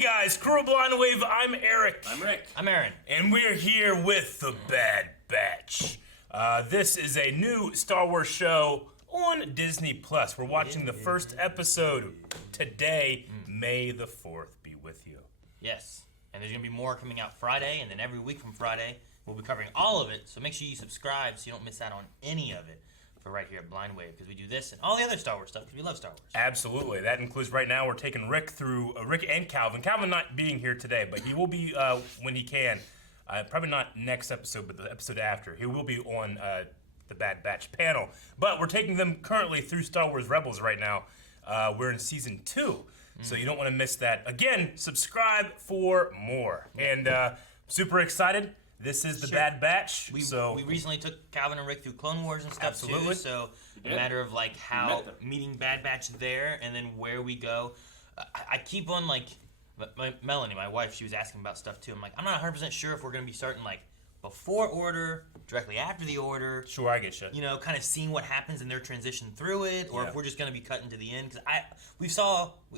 guys, Crew of Blind Wave, I'm Eric. I'm Rick. I'm Aaron. And we're here with the Bad Batch. This is a new Star Wars show on Disney Plus. We're watching the first episode today. May the 4th be with you. Yes. And there's going to be more coming out Friday, and then every week from Friday, we'll be covering all of it. So make sure you subscribe so you don't miss out on any of it for right here at Blind Wave, because we do this and all the other Star Wars stuff because we love Star Wars. Absolutely. That includes right now we're taking Rick through, Rick and Calvin. Calvin not being here today, but he will be when he can. Probably not next episode, but the episode after. He will be on the Bad Batch panel. But we're taking them currently through Star Wars Rebels right now. We're in season 2, so you don't want to miss that. Again, subscribe for more. And super excited. This is the Bad Batch. We recently took Calvin and Rick through Clone Wars and stuff too. So a matter of like how meeting Bad Batch there and then where we go. I keep on like Melanie, my wife, she was asking about stuff too. I'm like, I'm not 100% sure if we're gonna be starting like before Order, directly after the Order. Sure, I get you. You know, kind of seeing what happens in their transition through it, or if we're just going to be cutting to the end. Because I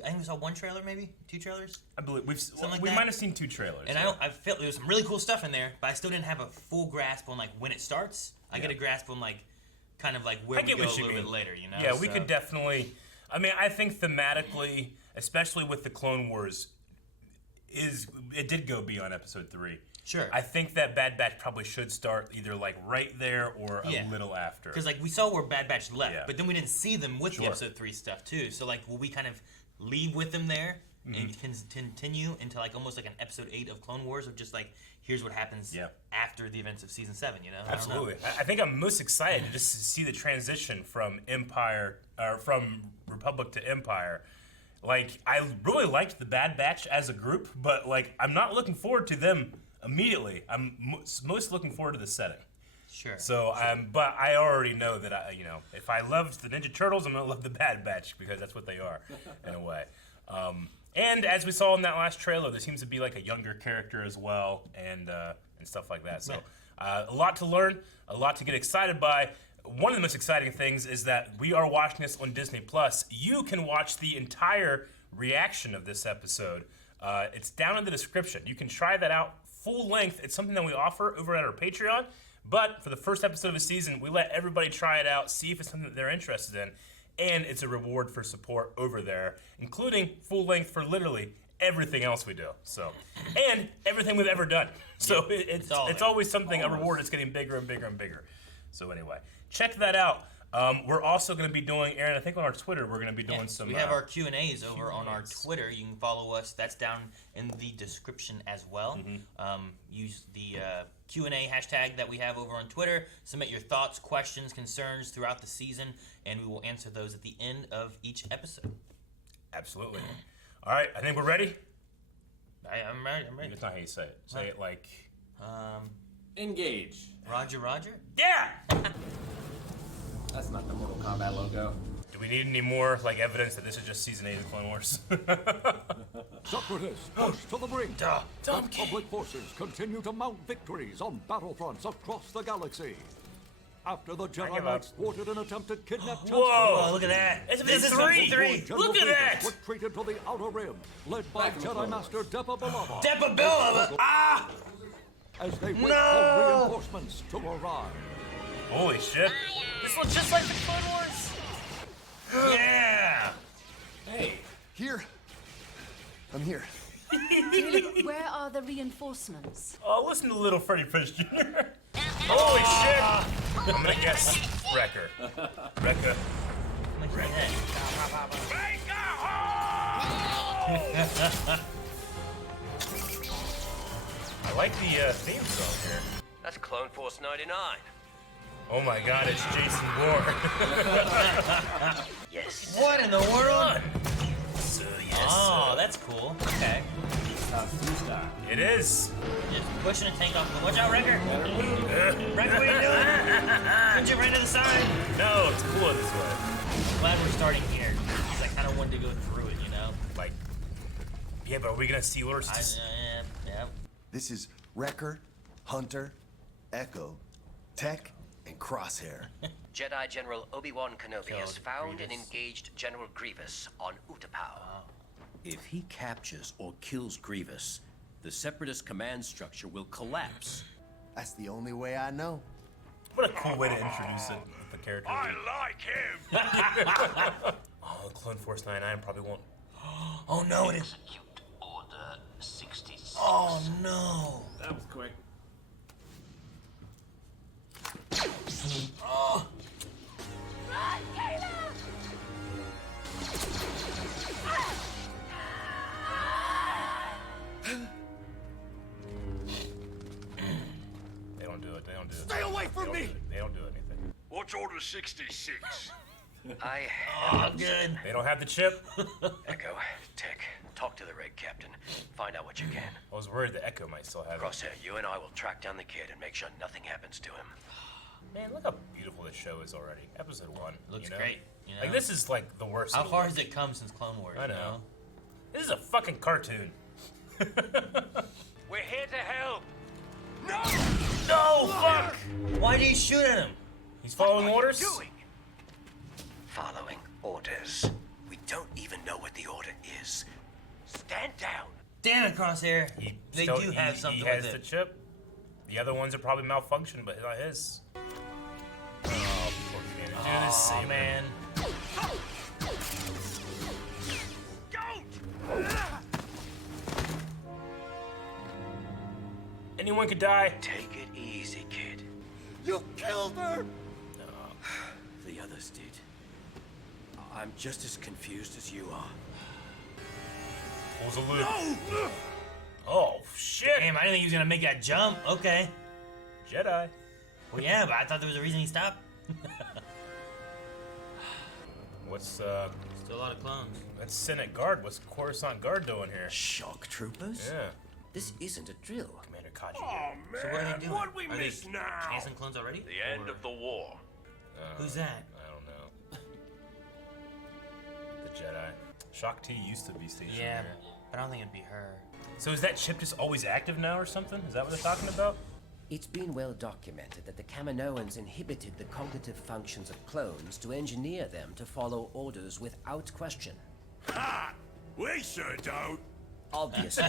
think we saw one trailer, maybe 2 trailers. I believe we might have seen 2 trailers. And I felt there was some really cool stuff in there, but I still didn't have a full grasp on like when it starts. I get a grasp on like kind of like where we go a little bit later. You know? Yeah, we could definitely. I mean, I think thematically, especially with the Clone Wars, it did go beyond Episode 3. Sure. I think that Bad Batch probably should start either like right there or a little after. Because like we saw where Bad Batch left, but then we didn't see them with the Episode 3 stuff too. So like, will we kind of leave with them there and continue into like almost like an Episode 8 of Clone Wars of just like here's what happens after the events of Season 7? You know? Absolutely. I think I'm most excited just to see the transition from Empire or from Republic to Empire. Like I really liked the Bad Batch as a group, but like I'm not looking forward to them immediately. I'm most looking forward to the setting. Sure. So, but I already know that if I loved the Ninja Turtles, I'm gonna love the Bad Batch because that's what they are, in a way. And as we saw in that last trailer, there seems to be like a younger character as well, and stuff like that. So, a lot to learn, a lot to get excited by. One of the most exciting things is that we are watching this on Disney Plus. You can watch the entire reaction of this episode. It's down in the description. You can try that out full length. It's something that we offer over at our Patreon, but for the first episode of the season, we let everybody try it out, see if it's something that they're interested in, and it's a reward for support over there, including full length for literally everything else we do. So, and everything we've ever done. So it's always something, a reward that's getting bigger and bigger and bigger. So anyway, check that out. We're also going to be doing, Aaron, I think on our Twitter, we're going to be doing some... We have our Q&As over on our Twitter. You can follow us. That's down in the description as well. Use the Q&A hashtag that we have over on Twitter. Submit your thoughts, questions, concerns throughout the season, and we will answer those at the end of each episode. Absolutely. All right, I think we're ready. I'm ready. That's not how you say it. Say it like... Engage. Roger, Roger? Yeah! That's not the Mortal Kombat logo. Do we need any more evidence that this is just Season 8 of Clone Wars? Separatists push to the brink. Republic forces continue to mount victories on battlefronts across the galaxy. After the Jedi Knights thwarted an attempted kidnap Chancellor. Whoa, look at that. It's 3! Look at that! Retreated to the Outer Rim, led by Jedi Master Depa Billaba. Depa Billaba! Ah! As they wait for reinforcements to arrive. Holy shit. This looks just like the Clone Wars. Yeah! Hey. Here. I'm here. Where are the reinforcements? Oh, listen to little Freddie Prinze Jr. Holy shit! I'm gonna guess Wrecker. Wrecker. I like the theme song here. That's Clone Force 99. Oh my god, it's Jason Bourne. Yes. What in the world? So yes. Oh, that's cool. Okay. It is. Just pushing a tank off. Watch out, Wrecker. Wrecker, what are you doing? Don't you right to the side? No, it's cooler this way. I'm glad we're starting here. Because I kind of wanted to go through it, you know? Like, yeah, but are we gonna see orders? Yeah. This is Wrecker, Hunter, Echo, Tech, and Crosshair. Jedi General Obi-Wan Kenobi has found and Grievous. engaged General Grievous on Utapau. If he captures or kills Grievous, the Separatist command structure will collapse. That's the only way I know. What a cool way to introduce it, the character. like him! Oh, Clone Force 99 probably won't. Oh no, it is. Execute Order 66. Oh no. That was quick. Oh. They don't do it. They don't do it. Stay away from me! They don't do anything. What's Order 66? I Oh, good. They don't have the chip. Echo, Tech, talk to the rig captain. Find out what you can. I was worried the Echo might still have it. Crosshair, you and I will track down the kid and make sure nothing happens to him. Man, look how beautiful this show is already. Episode 1. Looks you know? great. You know? Like, this is like the worst. How of the far worst. has it come since Clone Wars? I know. You know? This is a fucking cartoon. We're here to help! No, fuck! Why did he shoot at him? He's following orders? Doing? Following orders. We don't even know what the order is. Stand down. Damn it, Crosshair. They Still- do have something He with has the it. chip. The other ones are probably malfunctioned, but not his. Oh, poor kid. Do this, Oh, man. Anyone could die. Take it easy, kid. You killed her! The others did. I'm just as confused as you are. Pulls a loop. Oh, shit. Damn, I didn't think he was gonna make that jump. Okay. Jedi. Well, yeah, but I thought there was a reason he stopped. What's, Still a lot of clones. that's Senate Guard. What's Coruscant Guard doing here? Shock troopers? Yeah. This isn't a drill. Commander Kaji. Oh, man, So what are they doing? what we Are they miss now? canceling clones already? The end of the war. Who's that? I don't know. The Jedi. Shock T used to be stationed Yeah, here. but I don't think it'd be her. So is that chip just always active now or something? Is that what they're talking about? It's been well documented that the Kaminoans inhibited the cognitive functions of clones to engineer them to follow orders without question. Ha! We sure don't. Obviously,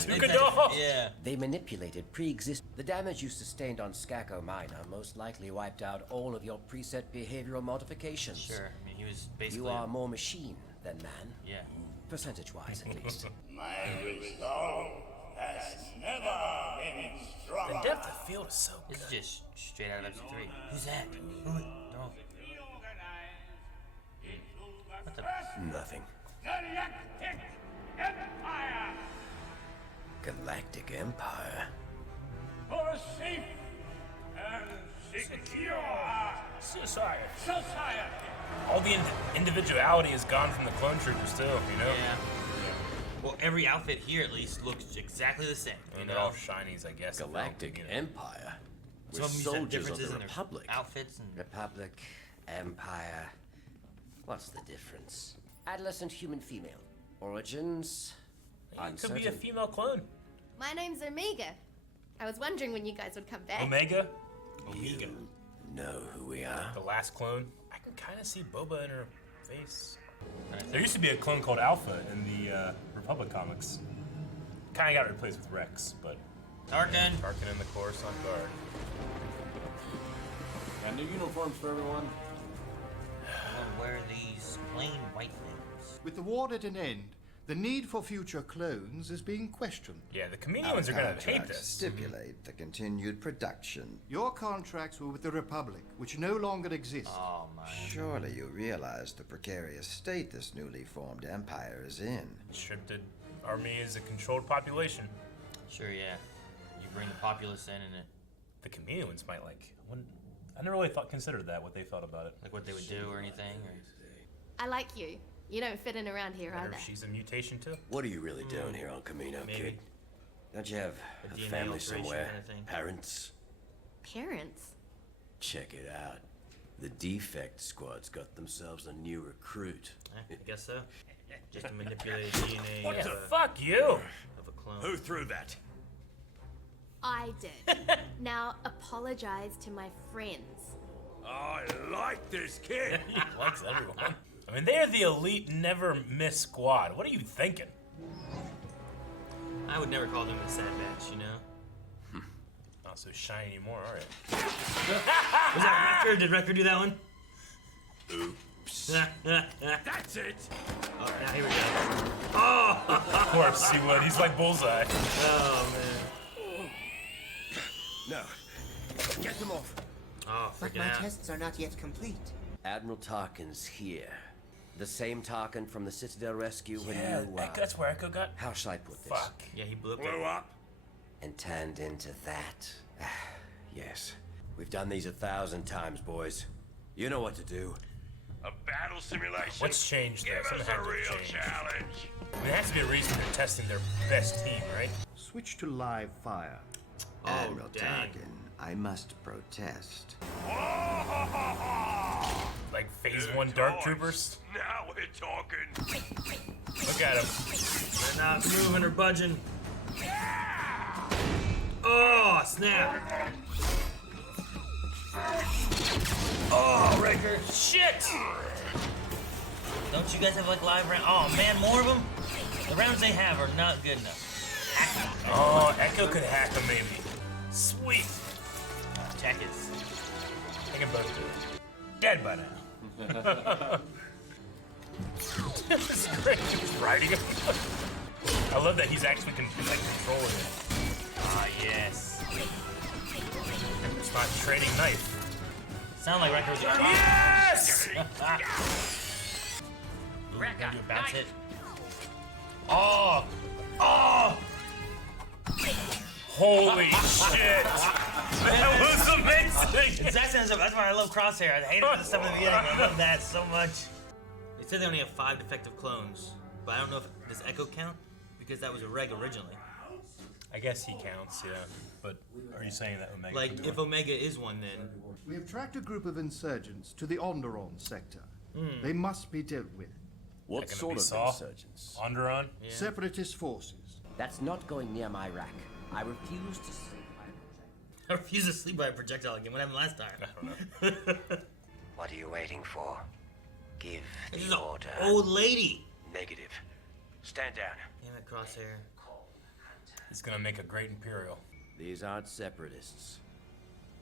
Yeah. they manipulated pre-exist. The damage you sustained on Skako Minor most likely wiped out all of your preset behavioral modifications. Sure. I mean, he was basically. You are more machine than man, Yeah. percentage-wise at least. My resolve has never been The stronger. depth of field is so This good. is just straight out of episode 3. Who's that? Who? No. What the? Nothing. Galactic Empire Galactic Empire. for a safe and secure Society. society. All the individuality is gone from the clone troopers too, you know? Yeah. Well, every outfit here at least looks exactly the same. I mean, You they're all know? shinies, I guess. Galactic you know. Empire. Some We're of them just have soldiers of differences the in their Republic. outfits and. Republic, Empire. What's the difference? Adolescent human female. Origins? It could Uncertain. be a female clone. My name's Omega. I was wondering when you guys would come back. Omega? Omega. Know who we are? The last clone. I can kind of see Boba in her face. There used to be a clone called Alpha in the Republic comics. Kind of got replaced with Rex, but Tarkin. Tarkin in the Coruscant Guard. Got new uniforms for everyone. We'll wear these plain white things. With the war at an end, the need for future clones is being questioned. Yeah, the Chameleons are gonna hate this. Stipulate the continued production. Your contracts were with the Republic, which no longer exists. Oh my. Surely you realize the precarious state this newly formed empire is in. Restricted army is a controlled population. Sure, yeah. You bring the populace in and it, The Chameleons might I never really considered that, what they thought about it. like what they would do or anything. Or... I like you. You don't fit in around here Wonder either. if she's a mutation too. What are you really doing here on Camino, Maybe. kid? Don't you have A a DNA family alteration somewhere? kind of thing. Parents? Parents? Check it out. The Defect Squad's got themselves a new recruit. I guess so. Just to manipulate DNA What of, the a, fuck, you? of a clone. Who threw that? I did. Now apologize to my friends. I like this kid. He likes everyone. I mean, they are the elite never miss squad. What are you thinking? I would never call them a sad batch, you know? Not so shiny anymore, alright. Was that Wrecker? Did Wrecker do that one? Oops. That's it. Oh, now here we go. Oh! Of course he would. He's like Bullseye. Oh, man. No. Get them off. Oh, But freaking my out. tests are not yet complete. Admiral Tarkin's here. The same Tarkin from the Citadel rescue when Yeah, you, that's where Echo got. how shall I put this? Fuck. Yeah, he blew up. Blew up. And turned into that. Yes. We've done these 1,000 times, boys. You know what to do. A battle simulation. What's changed there? Give Something us had a to have real changed. challenge. I mean, there has to be a reason they're testing their best team, right? Switch to live fire. Oh, Admiral dang. Tarkin, I must protest. Like Phase 1 Dark Troopers? Now we're talking. Look at him. They're not moving or budging. Oh, snap. Oh, Wrecker. Shit! Don't you guys have like live rounds? Oh, man, more of them? The rounds they have are not good enough. Oh, Echo could hack him maybe. Sweet. Check it. They can both do it. Dead by now. This is great. He's riding him. I love that he's actually controlling it. Ah, yes. It's not trading knife. Sound like Wrecker was Yes! Wrecker, do a bounce hit. Oh! Oh! Holy shit! That was amazing! That's why I love Crosshair. I hated the stuff in the beginning. I love that so much. They said they only have 5 defective clones, but I don't know if does Echo count because that was a reg originally. I guess he counts, yeah. But are you saying that Omega? Like if Omega is one, then We have tracked a group of insurgents to the Onderon sector. They must be dealt with. What sort of insurgents? Onderon? Yeah. Separatist forces. That's not going near my rack. I refuse to sleep. I refuse to sleep by a projectile again. What happened last time? I don't know. What are you waiting for? Give This is the an order. old lady. Negative. Stand down. Damn it, Crosshair. He's gonna make a great Imperial. These aren't separatists.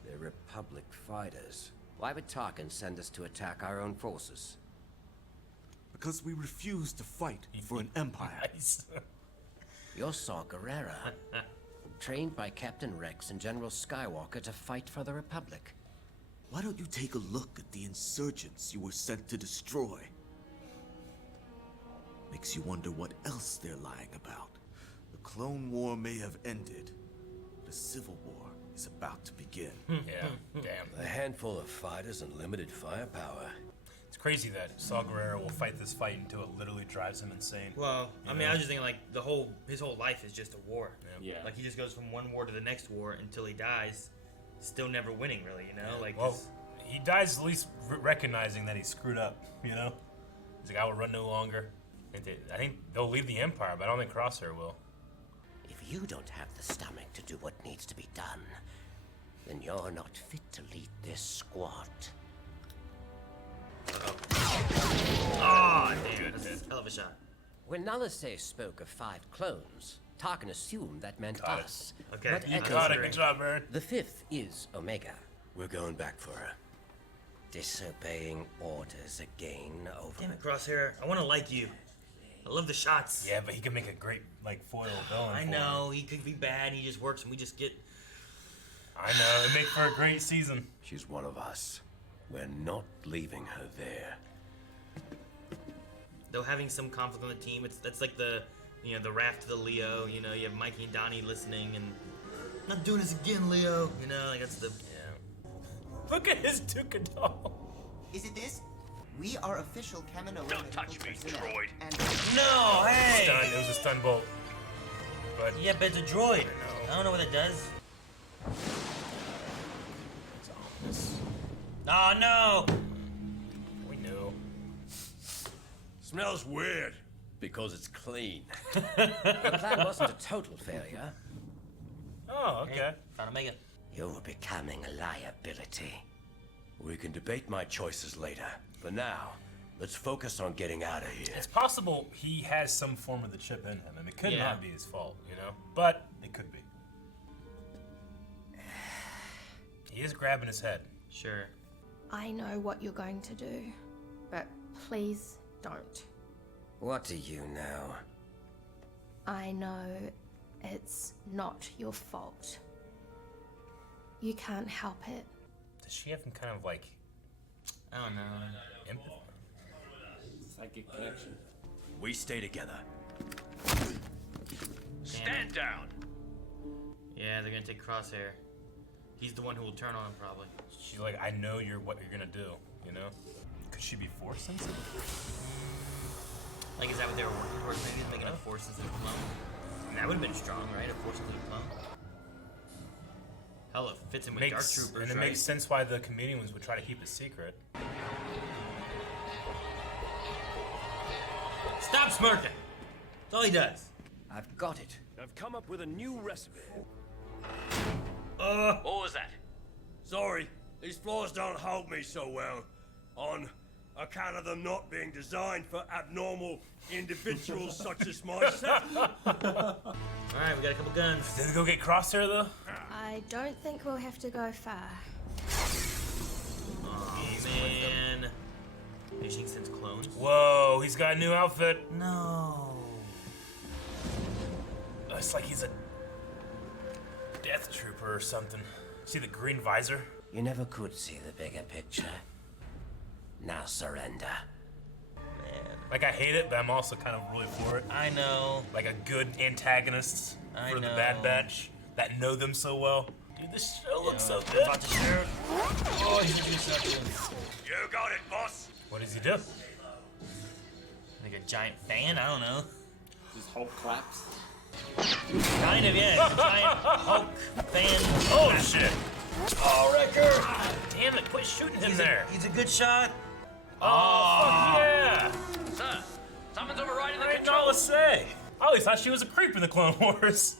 They're Republic fighters. Why would Tarkin send us to attack our own forces? Because we refuse to fight for an empire. Nice. You're Saw Gerrera, trained by Captain Rex and General Skywalker to fight for the Republic. Why don't you take a look at the insurgents you were sent to destroy? Makes you wonder what else they're lying about. The Clone War may have ended. The Civil War is about to begin. Yeah, damn. A handful of fighters and limited firepower. It's crazy that Saw Gerrera will fight this fight until it literally drives him insane. Well, I mean, I was just thinking like his whole life is just a war. Yeah. Like he just goes from one war to the next war until he dies, still never winning really. You know, like Well, he dies at least recognizing that he screwed up, you know? He's like, I will run no longer. I think they'll leave the Empire, but I don't think Crosshair will. If you don't have the stomach to do what needs to be done, then you're not fit to lead this squad. oh damn, that's a hell of a shot. When Nalase spoke of 5 clones, Tarkin assumed that meant Got it. us. Okay, But you Echo- Got it, good job, Aaron. The 5th is Omega. We're going back for her. Disobeying orders again over. Damn it, Crosshair. I want to like you. I love the shots. Yeah, but he can make a great, like, foil villain. I for know him. he could be bad. He just works, and we just get. I know, it'd make for a great season. She's one of us. We're not leaving her there. Though having some conflict on the team, that's like the the raft to the Leo. You know, you have Mikey and Donnie listening, and not doing this again, Leo. You know, like that's the. Yeah. Look at his Duke doll. Is it this? We are official Kaminoan Don't touch me, droid. And No, hey. Stun, it was a stun bolt. But Yeah, but it's a droid. know. I don't know what it does. it's ominous. Oh no! We knew. Smells weird. Because it's clean. The plan wasn't a total failure. Oh, okay. Found Omega. You're becoming a liability. We can debate my choices later. For now, Let's focus on getting out of here. It's possible he has some form of the chip in him, and it could not be his fault, you know? But it could be. He is grabbing his head. Sure. I know what you're going to do, but please don't. What do you know? I know it's not your fault. You can't help it. Does she have some kind of like, I don't know, empathy? Psychic connection. We stay together. Stand down. Yeah, they're gonna take Crosshair. He's the one who will turn on him, probably. She's like, I know what you're gonna do, you know? Could she be force sensitive? Like, is that what they were working towards? Maybe making a force sensitive clone? And that would have been strong, right? A force sensitive clone? Hell, it fits in with Dark Troopers, and it right? makes sense why the comedians would try to keep it secret. Stop smirking! That's all he does. I've got it. I've come up with a new recipe. What was that? Sorry, these floors don't hold me so well. On account of them not being designed for abnormal individuals such as myself. Alright, we got a couple guns. Did they go get Crosshair though? I don't think we'll have to go far. Oh man. Mission since clones. Whoa, he's got a new outfit. No. It's like he's a death trooper or something. See the green visor? You never could see the bigger picture. Now surrender. Man. Like, I hate it, but I'm also kind of really for it. I know. Like a good antagonist for the Bad Batch that know them so well. Dude, this show looks so good. About to shoot. Oh, he's gonna do something. You got it, boss. What does he do? Like a giant fan? I don't know. Does Hulk claps? Kind of, yeah. Giant Hulk fan. Oh, shit. Oh, Wrecker! Damn it, quit shooting him there. He's a good shot. Oh, fuck yeah! Sir, someone's overriding the I didn't know what to say. I always thought she was a creep in the Clone Wars.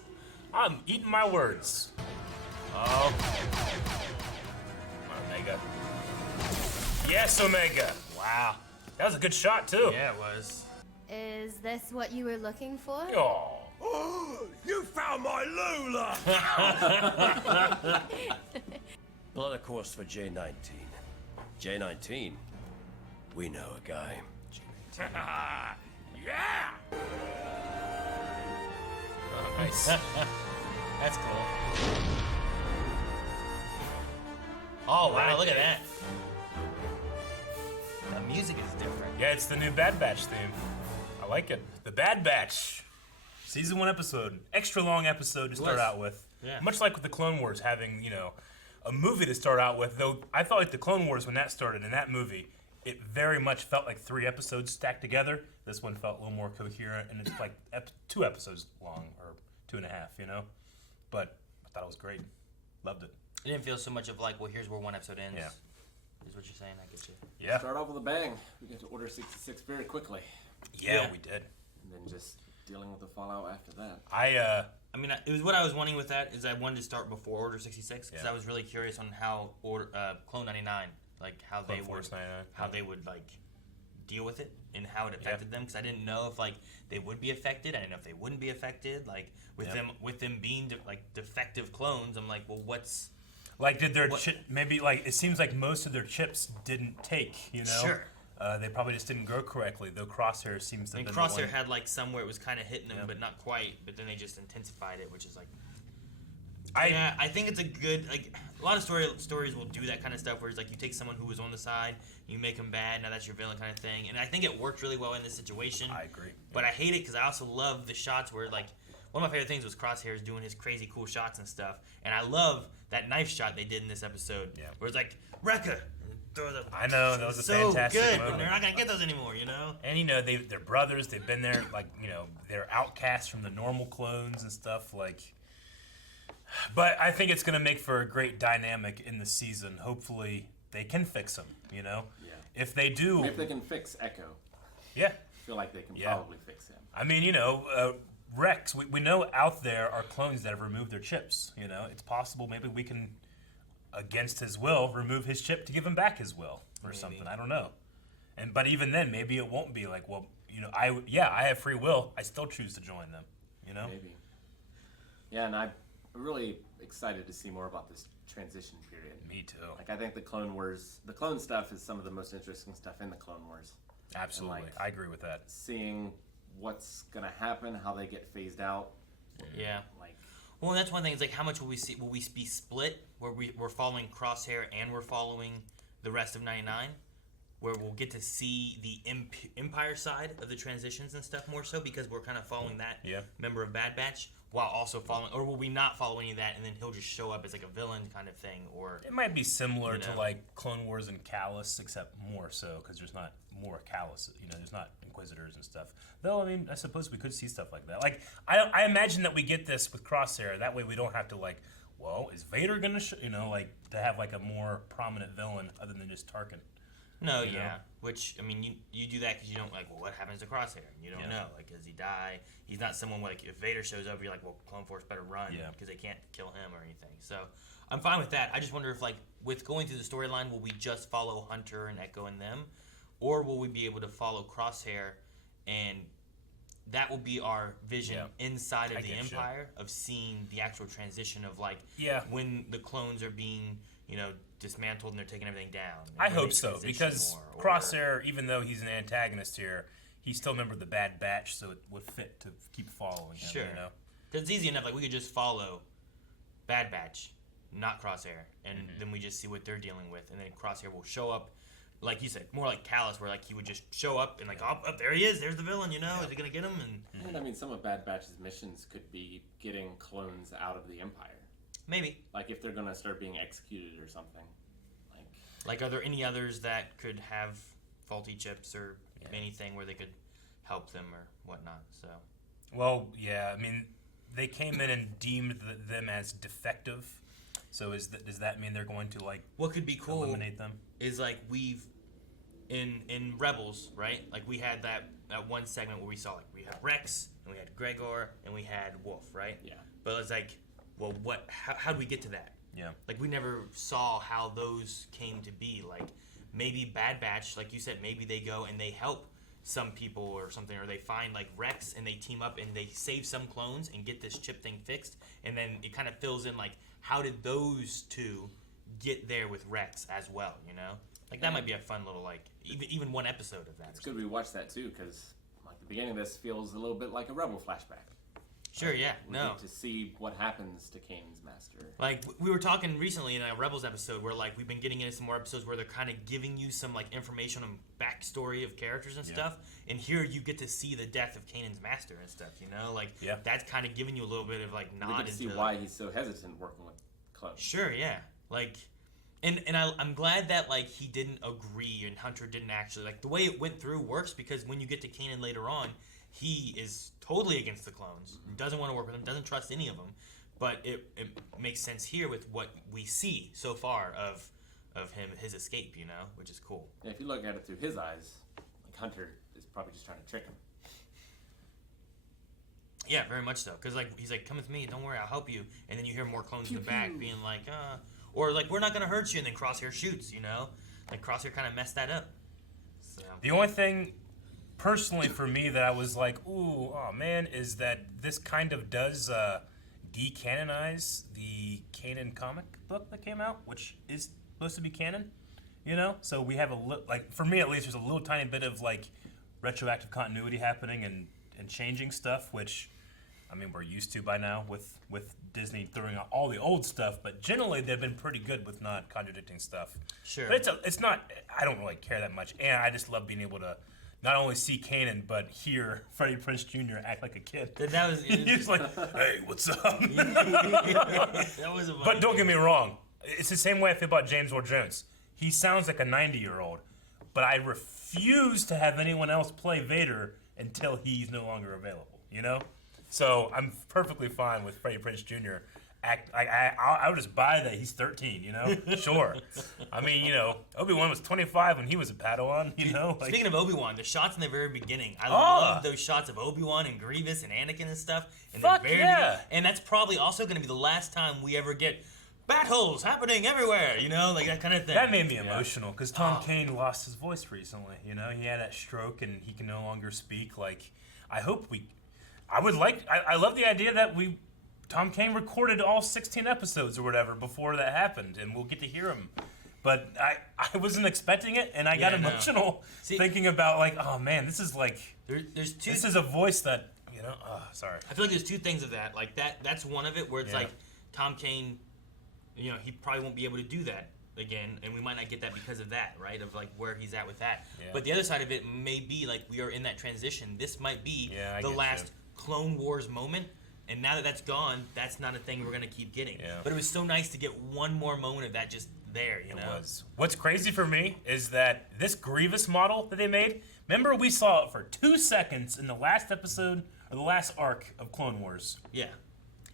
I'm eating my words. Oh. Omega. Yes, Omega. Wow. That was a good shot, too. Yeah, it was. Is this what you were looking for? Oh. You found my Lula! Plot a course for J-19. J-19, we know a guy. Yeah! Oh, nice. That's cool. Oh, wow, look at that. The music is different. Yeah, it's the new Bad Batch theme. I like it. The Bad Batch. Season 1 episode. Extra long episode to start out with. Yeah. Much like with the Clone Wars having, you know, a movie to start out with. Though I felt like the Clone Wars, when that started in that movie, it very much felt like 3 episodes stacked together. This one felt a little more coherent, and it's like 2 episodes long, or 2.5, you know? But I thought it was great. Loved it. It didn't feel so much of like, well, here's where 1 episode ends. Yeah. Is what you're saying, I get you. Yeah. Start off with a bang. We get to Order 66 very quickly. Yeah, we did. And then just dealing with the fallout after that. I mean, it was what I was wanting with that is I wanted to start before Order 66 because Yeah. I was really curious on how Clone 99, like how Clone they Force would 99. how they would like deal with it and how it affected them because I didn't know if like they would be affected. I didn't know if they wouldn't be affected. Like with them being like defective clones, I'm like, well, what's like did their chip maybe like it seems like most of their chips didn't take, you know? Sure. They probably just didn't grow correctly, though Crosshair seems to have and been the Crosshair one. had like somewhere it was kind of hitting them, but not quite. But then they just intensified it, which is like. I think it's a good like a lot of stories will do that kind of stuff where it's like you take someone who was on the side, you make them bad, now that's your villain kind of thing, and I think it worked really well in this situation. I agree. But I hate it because I also love the shots where like one of my favorite things was Crosshair's doing his crazy cool shots and stuff, and I love that knife shot they did in this episode. Yeah. Where it's like Wrecker. I know, that was a so fantastic good, moment. but they're not gonna get those anymore, you know. And you know, they're brothers. They've been there, like you know, they're outcasts from the normal clones and stuff. Like, but I think it's gonna make for a great dynamic in the season. Hopefully, they can fix them. You know, if they do, Maybe if they can fix Echo. Yeah. I feel like they can probably fix him. I mean, you know, Rex. We know out there are clones that have removed their chips. You know, it's possible. Maybe we can, against his will, remove his chip to give him back his will or something. I don't know. But even then, maybe it won't be like, well, I have free will. I still choose to join them. Maybe. Yeah, and I'm really excited to see more about this transition period. Me too. Like, I think the Clone Wars, the clone stuff is some of the most interesting stuff in the Clone Wars. Absolutely, And, I agree with that. Seeing what's gonna happen, how they get phased out. Yeah. Like, well, that's one thing. It's like, how much will we see? Will we be split where we're following Crosshair and we're following the rest of 99? Where we'll get to see the Empire side of the transitions and stuff more so because we're kind of following that member of Bad Batch while also following, or will we not follow any of that and then he'll just show up as like a villain kind of thing? Or it might be similar to like Clone Wars and Callus, except more so because there's not more Callus. There's not Inquisitors and stuff. Though, I mean, I suppose we could see stuff like that. Like, I imagine that we get this with Crosshair. That way we don't have to like, well, is Vader gonna, like to have like a more prominent villain other than just Tarkin? No, yeah. Which, I mean, you do that because you don't, like, well, what happens to Crosshair? You don't know. Like, does he die? He's not someone, like, if Vader shows up, you're like, well, Clone Force better run because they can't kill him or anything. So, I'm fine with that. I just wonder if, like, with going through the storyline, will we just follow Hunter and Echo and them? Or will we be able to follow Crosshair and that will be our vision inside of the Empire of seeing the actual transition of, like, when the clones are being, dismantled and they're taking everything down. I hope so, because Crosshair, even though he's an antagonist here, he's still a member of the Bad Batch, so it would fit to keep following him. Sure. Because it's easy enough. Like, we could just follow Bad Batch, not Crosshair, and then we just see what they're dealing with, and then Crosshair will show up, like you said, more like Callus, where like he would just show up and like, oh, there he is. There's the villain. Is he gonna get him? And I mean, some of Bad Batch's missions could be getting clones out of the Empire. Maybe. Like, if they're gonna start being executed or something. Like, are there any others that could have faulty chips or anything where they could help them or whatnot? So. Well, yeah. I mean, they came in and deemed them as defective. So does that mean they're going to like? What could be cool? Eliminate them is like we've in Rebels, right? Like we had that one segment where we saw like we had Rex and we had Gregor and we had Wolf, right? Yeah. But it's like, well, how do we get to that? Yeah. Like we never saw how those came to be. Like maybe Bad Batch, like you said, maybe they go and they help some people or something, or they find like Rex and they team up and they save some clones and get this chip thing fixed, and then it kind of fills in like how did those two get there with Rex as well, Like that might be a fun little like even one episode of that. It's good we watched that too, because like the beginning of this feels a little bit like a Rebel flashback. Sure, yeah, we get to see what happens to Kanan's master. Like we were talking recently in a Rebels episode where like we've been getting into some more episodes where they're kind of giving you some like information on backstory of characters and stuff, and here you get to see the death of Kanan's master and stuff. Like that's kind of giving you a little bit of like nod we get into to see why he's so hesitant working with clones. Sure, yeah, like. And I'm glad that like he didn't agree and Hunter didn't actually like the way it went through works, because when you get to Kanan later on, he is totally against the clones, doesn't want to work with them, doesn't trust any of them. But it makes sense here with what we see so far of him, his escape, which is cool. Yeah, if you look at it through his eyes, like Hunter is probably just trying to trick him. Yeah, very much so. Because like he's like, come with me, don't worry, I'll help you. And then you hear more clones in the back being like, or like, we're not gonna hurt you, and then Crosshair shoots, Like Crosshair kind of messed that up. So. The only thing, personally for me, that I was like, ooh, oh man, is that this kind of does decanonize the Kanan comic book that came out, which is supposed to be canon, So we have like, for me at least, there's a little tiny bit of like retroactive continuity happening and changing stuff, which, I mean, we're used to by now with Disney throwing out all the old stuff, but generally they've been pretty good with not contradicting stuff. Sure. But it's not, I don't really care that much, and I just love being able to not only see Kanan, but hear Freddie Prinze Jr. act like a kid. That was He's like, hey, what's up? That was a But don't get me wrong, it's the same way I feel about James Earl Jones. He sounds like a 90-year-old, but I refuse to have anyone else play Vader until he's no longer available, So I'm perfectly fine with Freddie Prinze Jr. I would just buy that he's 13, Sure. I mean, Obi-Wan was 25 when he was a Padawan, Like, speaking of Obi-Wan, the shots in the very beginning, I love those shots of Obi-Wan and Grievous and Anakin and stuff. And fuck yeah. And that's probably also going to be the last time we ever get battles happening everywhere, you know, like that kind of thing. That made me emotional because Tom Kane lost his voice recently. You know, he had that stroke and he can no longer speak. Like, I love the idea that Tom Kane recorded all 16 episodes or whatever before that happened, and we'll get to hear him. But I wasn't expecting it, and I got emotional thinking about like, oh man, this is like, there's two. This is a voice that, you know, sorry. I feel like there's two things of that. Like that's one of it where it's like Tom Kane, you know, he probably won't be able to do that again, and we might not get that because of that, right? Of like where he's at with that. Yeah. But the other side of it may be like we are in that transition. This might be the last Clone Wars moment. And now that that's gone, that's not a thing we're gonna keep getting. Yeah. But it was so nice to get one more moment of that just there, you know? It was. What's crazy for me is that this Grievous model that they made, remember we saw it for 2 seconds in the last episode, or the last arc of Clone Wars. Yeah.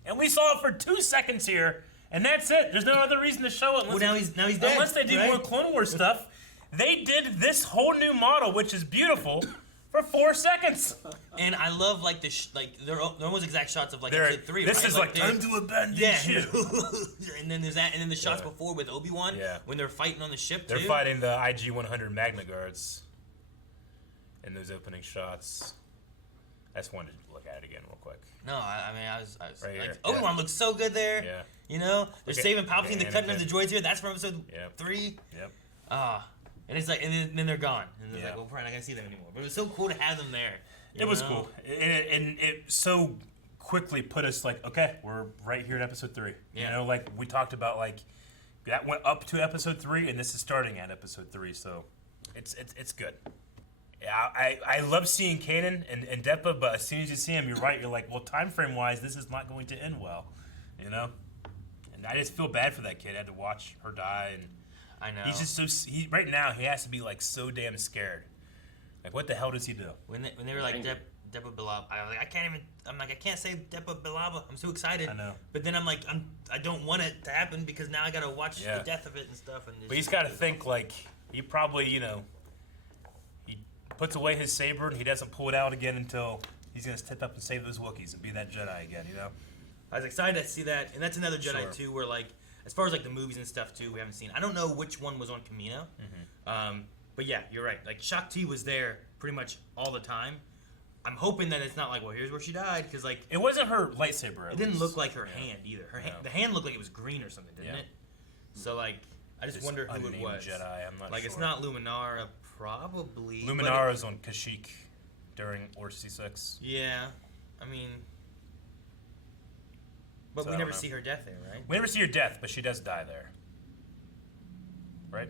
And we saw it for 2 seconds here, and that's it. There's no other reason to show it unless, now he's dead, unless they do more Clone Wars stuff. They did this whole new model, which is beautiful, for 4 seconds. And I love like they're almost exact shots of like episode 3. This right? is like time to abandon ship. And then there's that, and then the shots before with Obi-Wan when they're fighting on the ship. They're fighting the IG-100 Magna Guards. In those opening shots, I just wanted to look at it again real quick. No, I mean I was right like Obi-Wan looks so good there. Yeah. You know, they're saving Palpatine, they're cutting up the droids here. That's from episode 3. Yep. And it's like, and then they're gone. And it's like, well, we're probably not gonna see them anymore. But it was so cool to have them there. It was cool, and it so quickly put us like, okay, we're right here at episode 3. Yeah. You know, like we talked about, like that went up to episode 3, and this is starting at episode 3. So, it's good. Yeah, I love seeing Kanan and Depa, but as soon as you see him, you're right. You're like, well, time frame wise, this is not going to end well. You know, and I just feel bad for that kid. I had to watch her die, and I know. He's just so right now. He has to be like so damn scared. Like, what the hell does he do? When they were like Depa Bilaba, I was like, I can't say Depa Bilaba. I'm so excited. I know. But then I'm like, I don't want it to happen because now I gotta watch the death of it and stuff. And but he's got to think like he probably, you know, he puts away his saber and he doesn't pull it out again until he's gonna step up and save those Wookiees and be that Jedi again. You know. I was excited to see that, and that's another Jedi too, where like, as far as like the movies and stuff too, we haven't seen. I don't know which one was on Kamino, but yeah, you're right. Like Shakti was there pretty much all the time. I'm hoping that it's not like, well, here's where she died, because like it wasn't her lightsaber. It didn't look like her hand either. Her the hand looked like it was green or something, didn't it? So like, I just wonder who it was. Jedi, I'm not like sure. It's not Luminara, probably. Luminara's on Kashyyyk during Order 6. Yeah, I mean. But so we never see her death there, right? We never see her death, but she does die there. Right?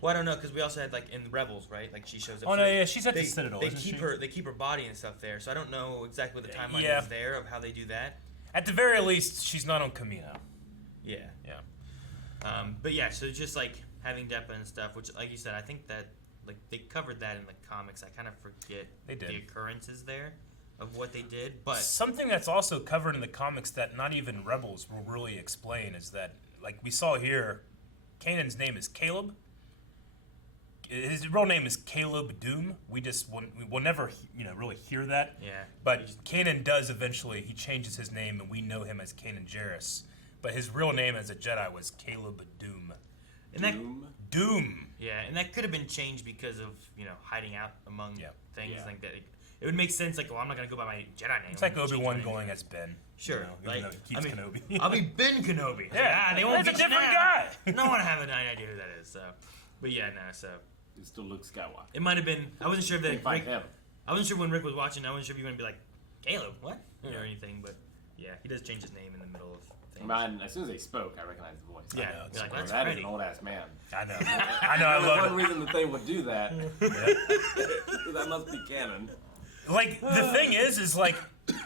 Well, I don't know, because we also had, like, in Rebels, right? Like, she shows up. Oh, no, yeah, she's at the Citadel, They isn't keep she? They keep her body and stuff there, so I don't know exactly what the timeline is there of how they do that. At the very least, she's not on Kamino. Yeah. Yeah. But yeah, so just, like, having Depa and stuff, which, like you said, I think that, like, they covered that in the comics. I kind of forget the occurrences there of what they did, but something that's also covered in the comics that not even Rebels will really explain is that, like we saw here, Kanan's name is Caleb. His real name is Caleb Doom. We'll never, you know, really hear that. Yeah. But Kanan does eventually. He changes his name, and we know him as Kanan Jarrus. But his real name as a Jedi was Caleb Doom. And Doom. Yeah, and that could have been changed because of, you know, hiding out among things like that. It would make sense, like, well, I'm not going to go by my Jedi name. It's like Obi-Wan going as Ben. Sure. You know, even though he keeps Kenobi. I'll be Ben Kenobi. Yeah, they won't that's get a different guy. No one have an idea who that is, so. But yeah, no, so. It's still Luke Skywalker. It might have been, I wasn't sure if that find him. I wasn't sure when Rick was watching, I wasn't sure if he was going to be like, Caleb, what? Or anything, but yeah, he does change his name in the middle of things. Man, as soon as they spoke, I recognized the voice. Yeah, you're like, that's that Freddy. is an old-ass man. I know. I love one reason that they would do that. That must be canon. Like, the thing is like,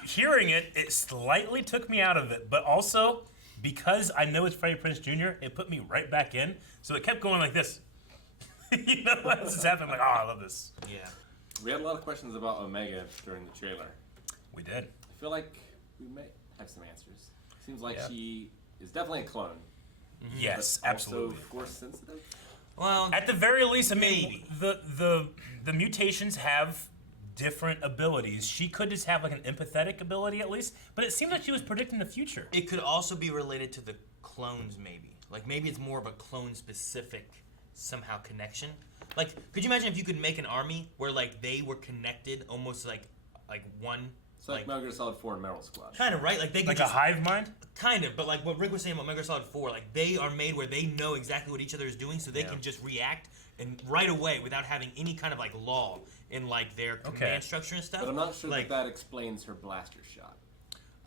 hearing it slightly took me out of it, but also, because I know it's Freddie Prinze Jr., it put me right back in, so it kept going like this. You know, as this happened, I'm like, oh, I love this. Yeah. We had a lot of questions about Omega during the trailer. We did. I feel like we may have some answers. Seems like she is definitely a clone. Yes, but absolutely. Also force sensitive. Well, at the very least, I mean, the mutations have different abilities. She could just have like an empathetic ability at least, but it seemed like she was predicting the future. It could also be related to the clones, maybe. Like maybe it's more of a clone-specific somehow connection. Like, could you imagine if you could make an army where like they were connected, almost like one? It's like Metal Gear Solid 4 and Metal Squad. Kind of, right? Like they could like just, a hive mind? Kind of, but like what Rick was saying about Metal Gear Solid 4, like they are made where they know exactly what each other is doing, so they can just react and right away without having any kind of like law in like their command structure and stuff. But I'm not sure like, that explains her blaster shot.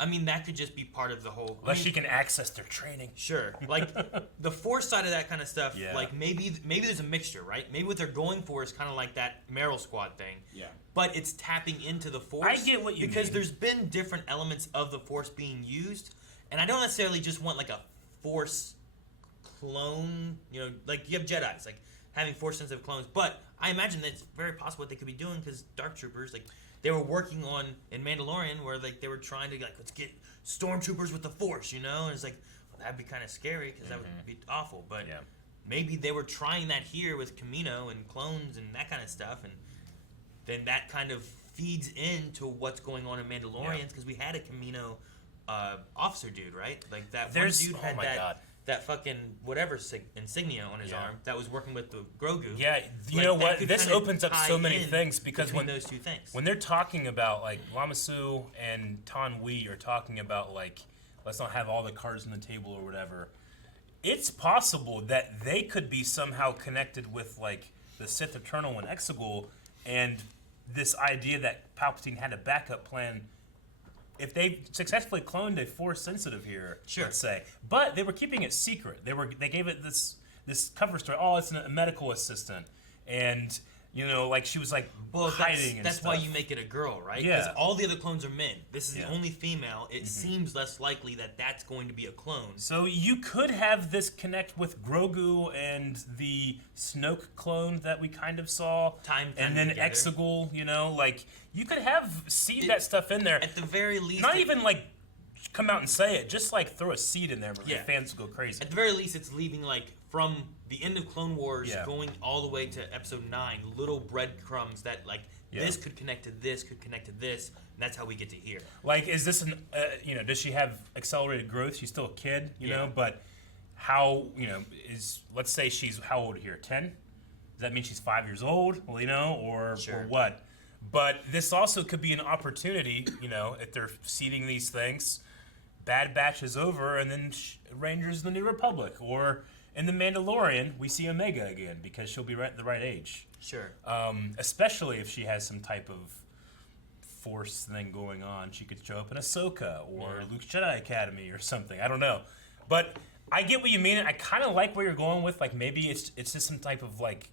I mean, that could just be part of the whole. Unless she can access their training. Sure, like the Force side of that kind of stuff. Yeah. Like maybe there's a mixture, right? Maybe what they're going for is kind of like that Meryl Squad thing. Yeah. But it's tapping into the Force. I get what you mean. Because there's been different elements of the Force being used, and I don't necessarily just want like a Force clone. You know, like you have Jedi's, like having Force-sensitive clones. But I imagine that it's very possible what they could be doing because Dark Troopers, like they were working on in Mandalorian, where like they were trying to like let's get stormtroopers with the Force, you know, and it's like well, that'd be kind of scary because that would be awful. But maybe they were trying that here with Kamino and clones and that kind of stuff, and then that kind of feeds into what's going on in Mandalorians because we had a Kamino officer dude, right? Like that one dude had that fucking whatever insignia on his arm that was working with the Grogu. Yeah, you like, know what? This opens up so many in things because when those two things, when they're talking about like Lamasu and Tan Wee are talking about like let's not have all the cards on the table or whatever. It's possible that they could be somehow connected with like the Sith Eternal and Exegol, and this idea that Palpatine had a backup plan. If they successfully cloned a Force sensitive here, let's say, but they were keeping it secret. They gave it this cover story. Oh, it's a medical assistant, and you know, like she was like hiding. And that's stuff. why you make it a girl, right? Yeah. Because all the other clones are men. This is the only female. It seems less likely that that's going to be a clone. So you could have this connect with Grogu and the Snoke clone that we kind of saw, and then together. Exegol. You know, like you could have seed that stuff in there at the very least. Not even like come out and say it, just like throw a seed in there, but the fans go crazy. At the very least, it's leaving like from the end of Clone Wars going all the way to Episode 9, little breadcrumbs that like this could connect to this, could connect to this, and that's how we get to here. Like, is this an you know? Does she have accelerated growth? She's still a kid, you know, but how is let's say she's how old here? 10? Does that mean she's 5 years old? Well, you know, or what? But this also could be an opportunity, you know, if they're seeding these things. Bad Batch is over, and then Rangers of the New Republic, or in The Mandalorian, we see Omega again because she'll be the right age. Sure. Especially if she has some type of Force thing going on, she could show up in Ahsoka or Luke's Jedi Academy or something. I don't know, but I get what you mean. I kind of like where you're going with. Like maybe it's just some type of like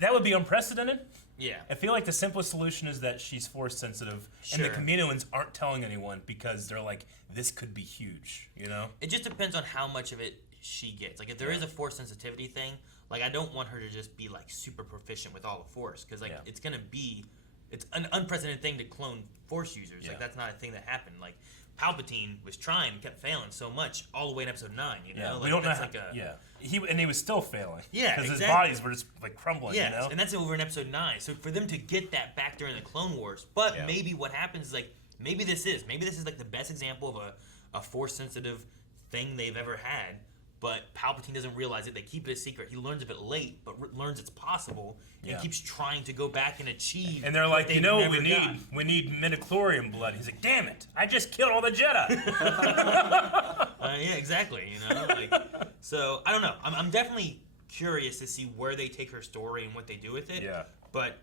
that would be unprecedented. Yeah. I feel like the simplest solution is that she's Force sensitive, and the Kaminoans aren't telling anyone because they're like, this could be huge, you know? It just depends on how much of it she gets. Like, if there is a Force sensitivity thing, like, I don't want her to just be, like, super proficient with all the Force, because, like, it's going to be, it's an unprecedented thing to clone Force users. Like, that's not a thing that happened. Like, Palpatine was trying, kept failing so much all the way in Episode 9, you know? Like, we don't know that's how, he was still failing. Yeah, because exactly. his bodies were just like crumbling. Yes, you know? and that's over in Episode 9. So for them to get that back during the Clone Wars, but maybe what happens is like maybe this is like the best example of a Force sensitive thing they've ever had. But Palpatine doesn't realize it. They keep it a secret. He learns of it late, but learns it's possible, and keeps trying to go back and achieve. And they're like, you know what we need? got. We need midichlorian blood. He's like, damn it! I just killed all the Jedi. Yeah, exactly. You know, like, so I don't know. I'm definitely curious to see where they take her story and what they do with it. Yeah. But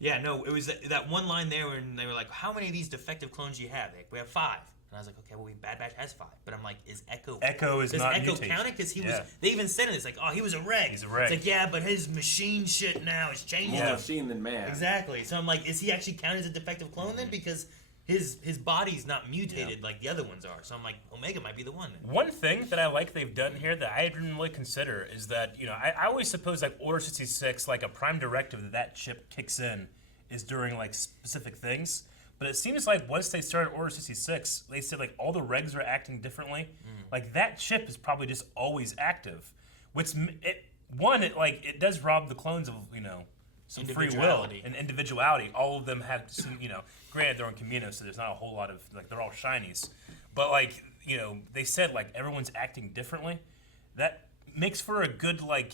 yeah, no, it was that one line there when they were like, "How many of these defective clones do you have?" Like, we have 5. And I was like, okay, well, Bad Batch has 5. But I'm like, is Echo... Echo is not Echo mutation. count it? Because he was... They even said it. It's like, oh, he was a reg. He's a reg. It's like, yeah, but his machine shit now is changing. More machine than man. Exactly. So I'm like, is he actually counted as a defective clone then? Because his body's not mutated like the other ones are. So I'm like, Omega might be the one then. One thing that I like they've done here that I didn't really consider is that, you know, I always suppose like Order 66, like a prime directive that chip kicks in is during like specific things. But it seems like once they started Order 66, they said like all the regs are acting differently. Like that chip is probably just always active. Which it does rob the clones of, you know, some free will and individuality. All of them have some, granted they're on Camino, so there's not a whole lot of, like, they're all shinies. But, like, they said, like, everyone's acting differently. That makes for a good, like,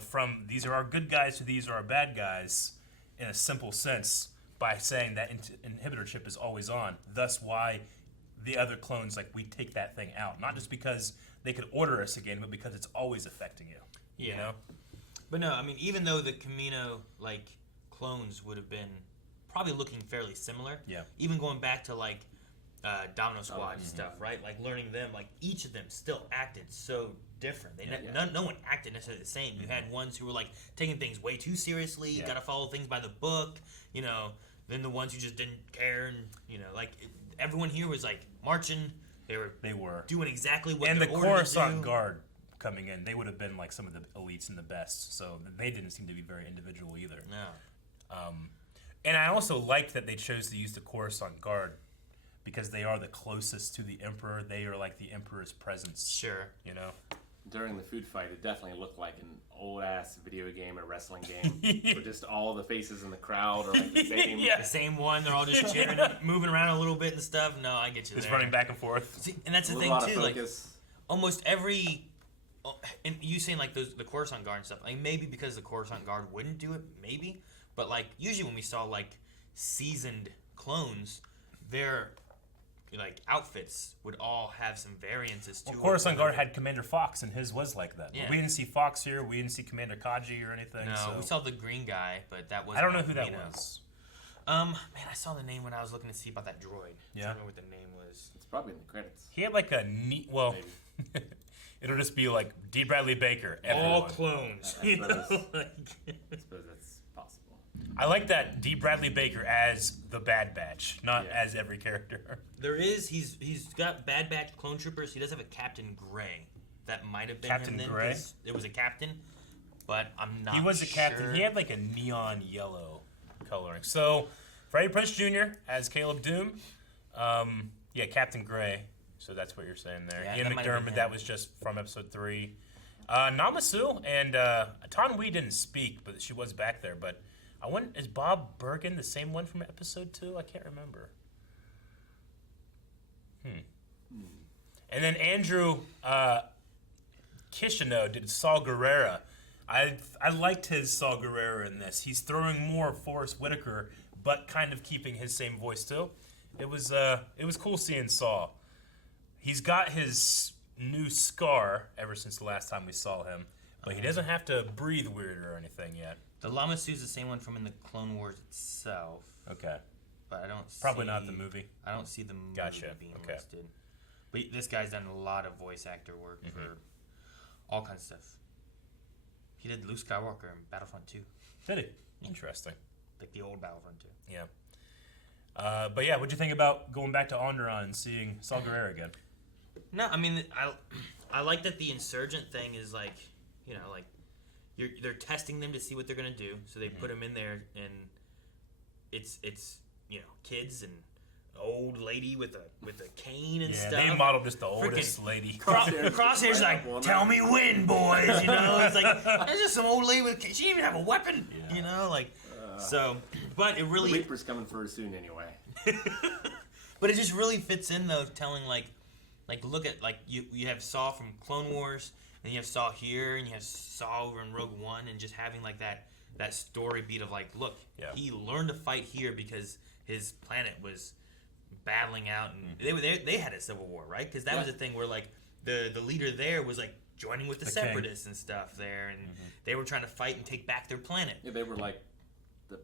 from these are our good guys to these are our bad guys in a simple sense by saying that inhibitor chip is always on. Thus why the other clones, like, we take that thing out. Not just because they could order us again, but because it's always affecting you. Yeah. You know? But no, I mean, even though the Camino, like, clones would have been probably looking fairly similar. Yeah. Even going back to, like, Domino Squad stuff, right? Like, learning them, like, each of them still acted so different. No one acted necessarily the same. You had ones who were, like, taking things way too seriously, got to follow things by the book, then the ones who just didn't care, and, everyone here was, like, marching. They were doing exactly what and the Coruscant Guard coming in, they would have been like some of the elites and the best, so they didn't seem to be very individual either. No. And I also liked that they chose to use the Coruscant Guard because they are the closest to the Emperor. They are like the Emperor's presence. Sure. During the food fight, it definitely looked like an old-ass video game or wrestling game where just all the faces in the crowd are like the same. The same one. They're all just cheering, moving around a little bit and stuff. No, I get you. Just running back and forth. See, and that's the thing too. Like, almost every, and you saying like the Coruscant Guard and stuff. Like maybe because the Coruscant Guard wouldn't do it, maybe. But like usually when we saw like seasoned clones, their like outfits would all have some variances too. Well, Coruscant Guard had Commander Fox, and his was like that. Yeah. We didn't see Fox here. We didn't see Commander Kaji or anything. No, so. we saw the green guy, but that was. I don't know who that was. Man, I saw the name when I was looking to see about that droid. Yeah. I don't know what the name was. It's probably in the credits. He had like a neat. Well, it'll just be like D. Bradley Baker. Everyone. All clones. I suppose that's possible. I like that D. Bradley Baker as the Bad Batch, not as every character. There is. He's got Bad Batch clone troopers. He does have a Captain Gray. That might have been Captain him then. Gray? It was a captain, but I'm not. He was a captain. He had like a neon yellow coloring. So, Freddie Prinze Jr. as Caleb Doom. Captain Gray. So that's what you're saying there. Yeah, Ian McDermott, that was just from episode 3. Namasu and Ton Wee didn't speak, but she was back there. But is Bob Bergen the same one from episode 2? I can't remember. And then Andrew Kishino did Saul Guerrera. I liked his Saul Guerrera in this. He's throwing more Forrest Whitaker, but kind of keeping his same voice too. It was cool seeing Saul. He's got his new scar ever since the last time we saw him, but he doesn't have to breathe weird or anything yet. The Lama Su's the same one from in the Clone Wars itself. Okay. But I don't Probably not the movie. I don't see the movie being listed. But this guy's done a lot of voice actor work for all kinds of stuff. He did Luke Skywalker in Battlefront 2. Did he? Interesting. Like the old Battlefront 2. Yeah. But yeah, what'd you think about going back to Onderon and seeing Saul Guerrera again? No, I mean, I like that the insurgent thing is like, like they're testing them to see what they're gonna do. So they put them in there, and it's kids and old lady with a cane and stuff. They modeled just the oldest lady. Crosshair's like, tell me when, boys. It's like there's just some old lady with. She didn't even have a weapon. So, but it really. The Reaper's coming for her soon anyway. But it just really fits in though, telling like look at like you have Saw from Clone Wars, and you have Saw here, and you have Saw over in Rogue One, and just having like that story beat of like, look, he learned to fight here because his planet was battling out, and they had a civil war, right? Because that was the thing where like the leader there was like joining with the separatists king and stuff there, and they were trying to fight and take back their planet. Yeah, they were like the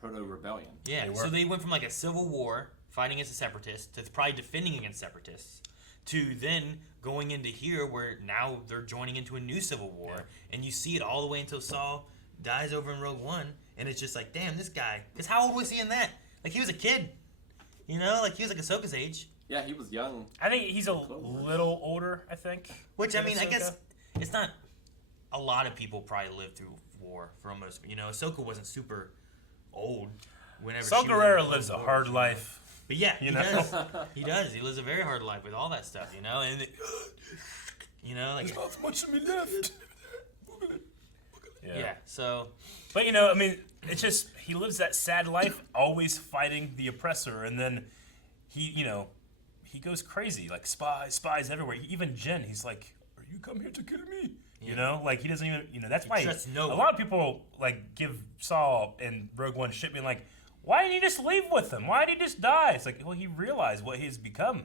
proto-rebellion. Yeah, so they went from like a civil war fighting against the separatists to probably defending against separatists to then going into here where now they're joining into a new civil war, and you see it all the way until Saw dies over in Rogue One, and it's just like, damn, this guy, because how old was he in that? Like, he was a kid, like he was like Ahsoka's age. Yeah, he was young. I think he's a little older, I think. Which, I mean, I guess it's not, a lot of people probably lived through war for almost, Ahsoka wasn't super old whenever Saul Guerrera lives a hard life. But yeah, he does. He does. He lives a very hard life with all that stuff, and like there's not much of me left. Yeah. So, but you know, I mean, it's just he lives that sad life, always fighting the oppressor, and then he goes crazy, like spies everywhere. Even Jen, he's like, "Are you come here to kill me?" Yeah. You know, like he doesn't even, that's why no a lot of people like give Saul and Rogue One shit, being like, "Why didn't he just leave with them? Why did he just die?" It's like, well, he realized what he's become.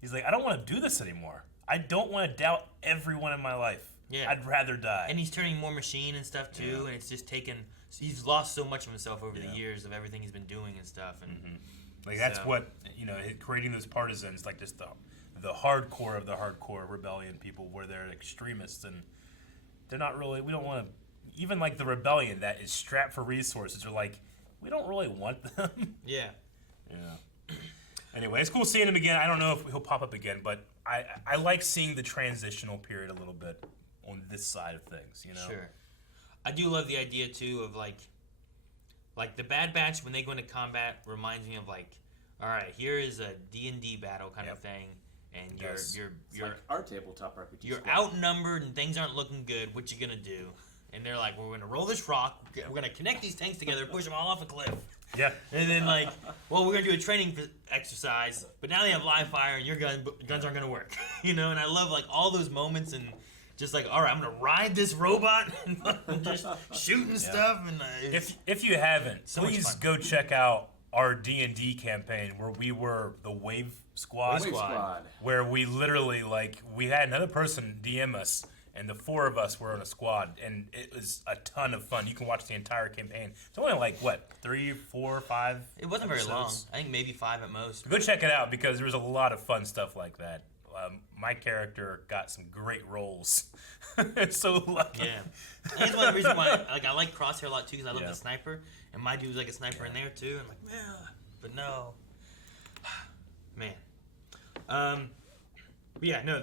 He's like, I don't want to do this anymore. I don't want to doubt everyone in my life. Yeah. I'd rather die. And he's turning more machine and stuff too, and it's just taken. He's lost so much of himself over the years of everything he's been doing and stuff, and like that's what creating those partisans, like just the hardcore of the hardcore rebellion people, where they're extremists and they're not really. We don't want to. Even like the rebellion that is strapped for resources are like, we don't really want them. Yeah. Yeah. Anyway, it's cool seeing him again. I don't know if he'll pop up again, but I like seeing the transitional period a little bit on this side of things, Sure. I do love the idea, too, of, like the Bad Batch, when they go into combat, reminds me of, like, all right, here is a D&D battle kind of thing, and you're like our tabletop RPG. You're outnumbered, and things aren't looking good. What you gonna do? And they're like, we're gonna roll this rock, we're gonna connect these tanks together, push them all off a cliff. Yeah. And then like, well, we're gonna do a training exercise, but now they have live fire and your guns aren't gonna work, And I love like all those moments and just like, all right, I'm gonna ride this robot and just shooting stuff. And if you haven't, please go check out our D&D campaign where we were the Wave Squad, where we literally we had another person DM us. And the four of us were on a squad, and it was a ton of fun. You can watch the entire campaign. It's only 3, 4, 5 It wasn't episodes. very long. I think maybe 5 at most. Go check it out because there was a lot of fun stuff like that. My character got some great roles. So lucky. Yeah. I think that's one of the reasons why I like Crosshair a lot too, because I love the sniper, and my dude's like a sniper in there too. I'm like, yeah, but no, man. But yeah, no,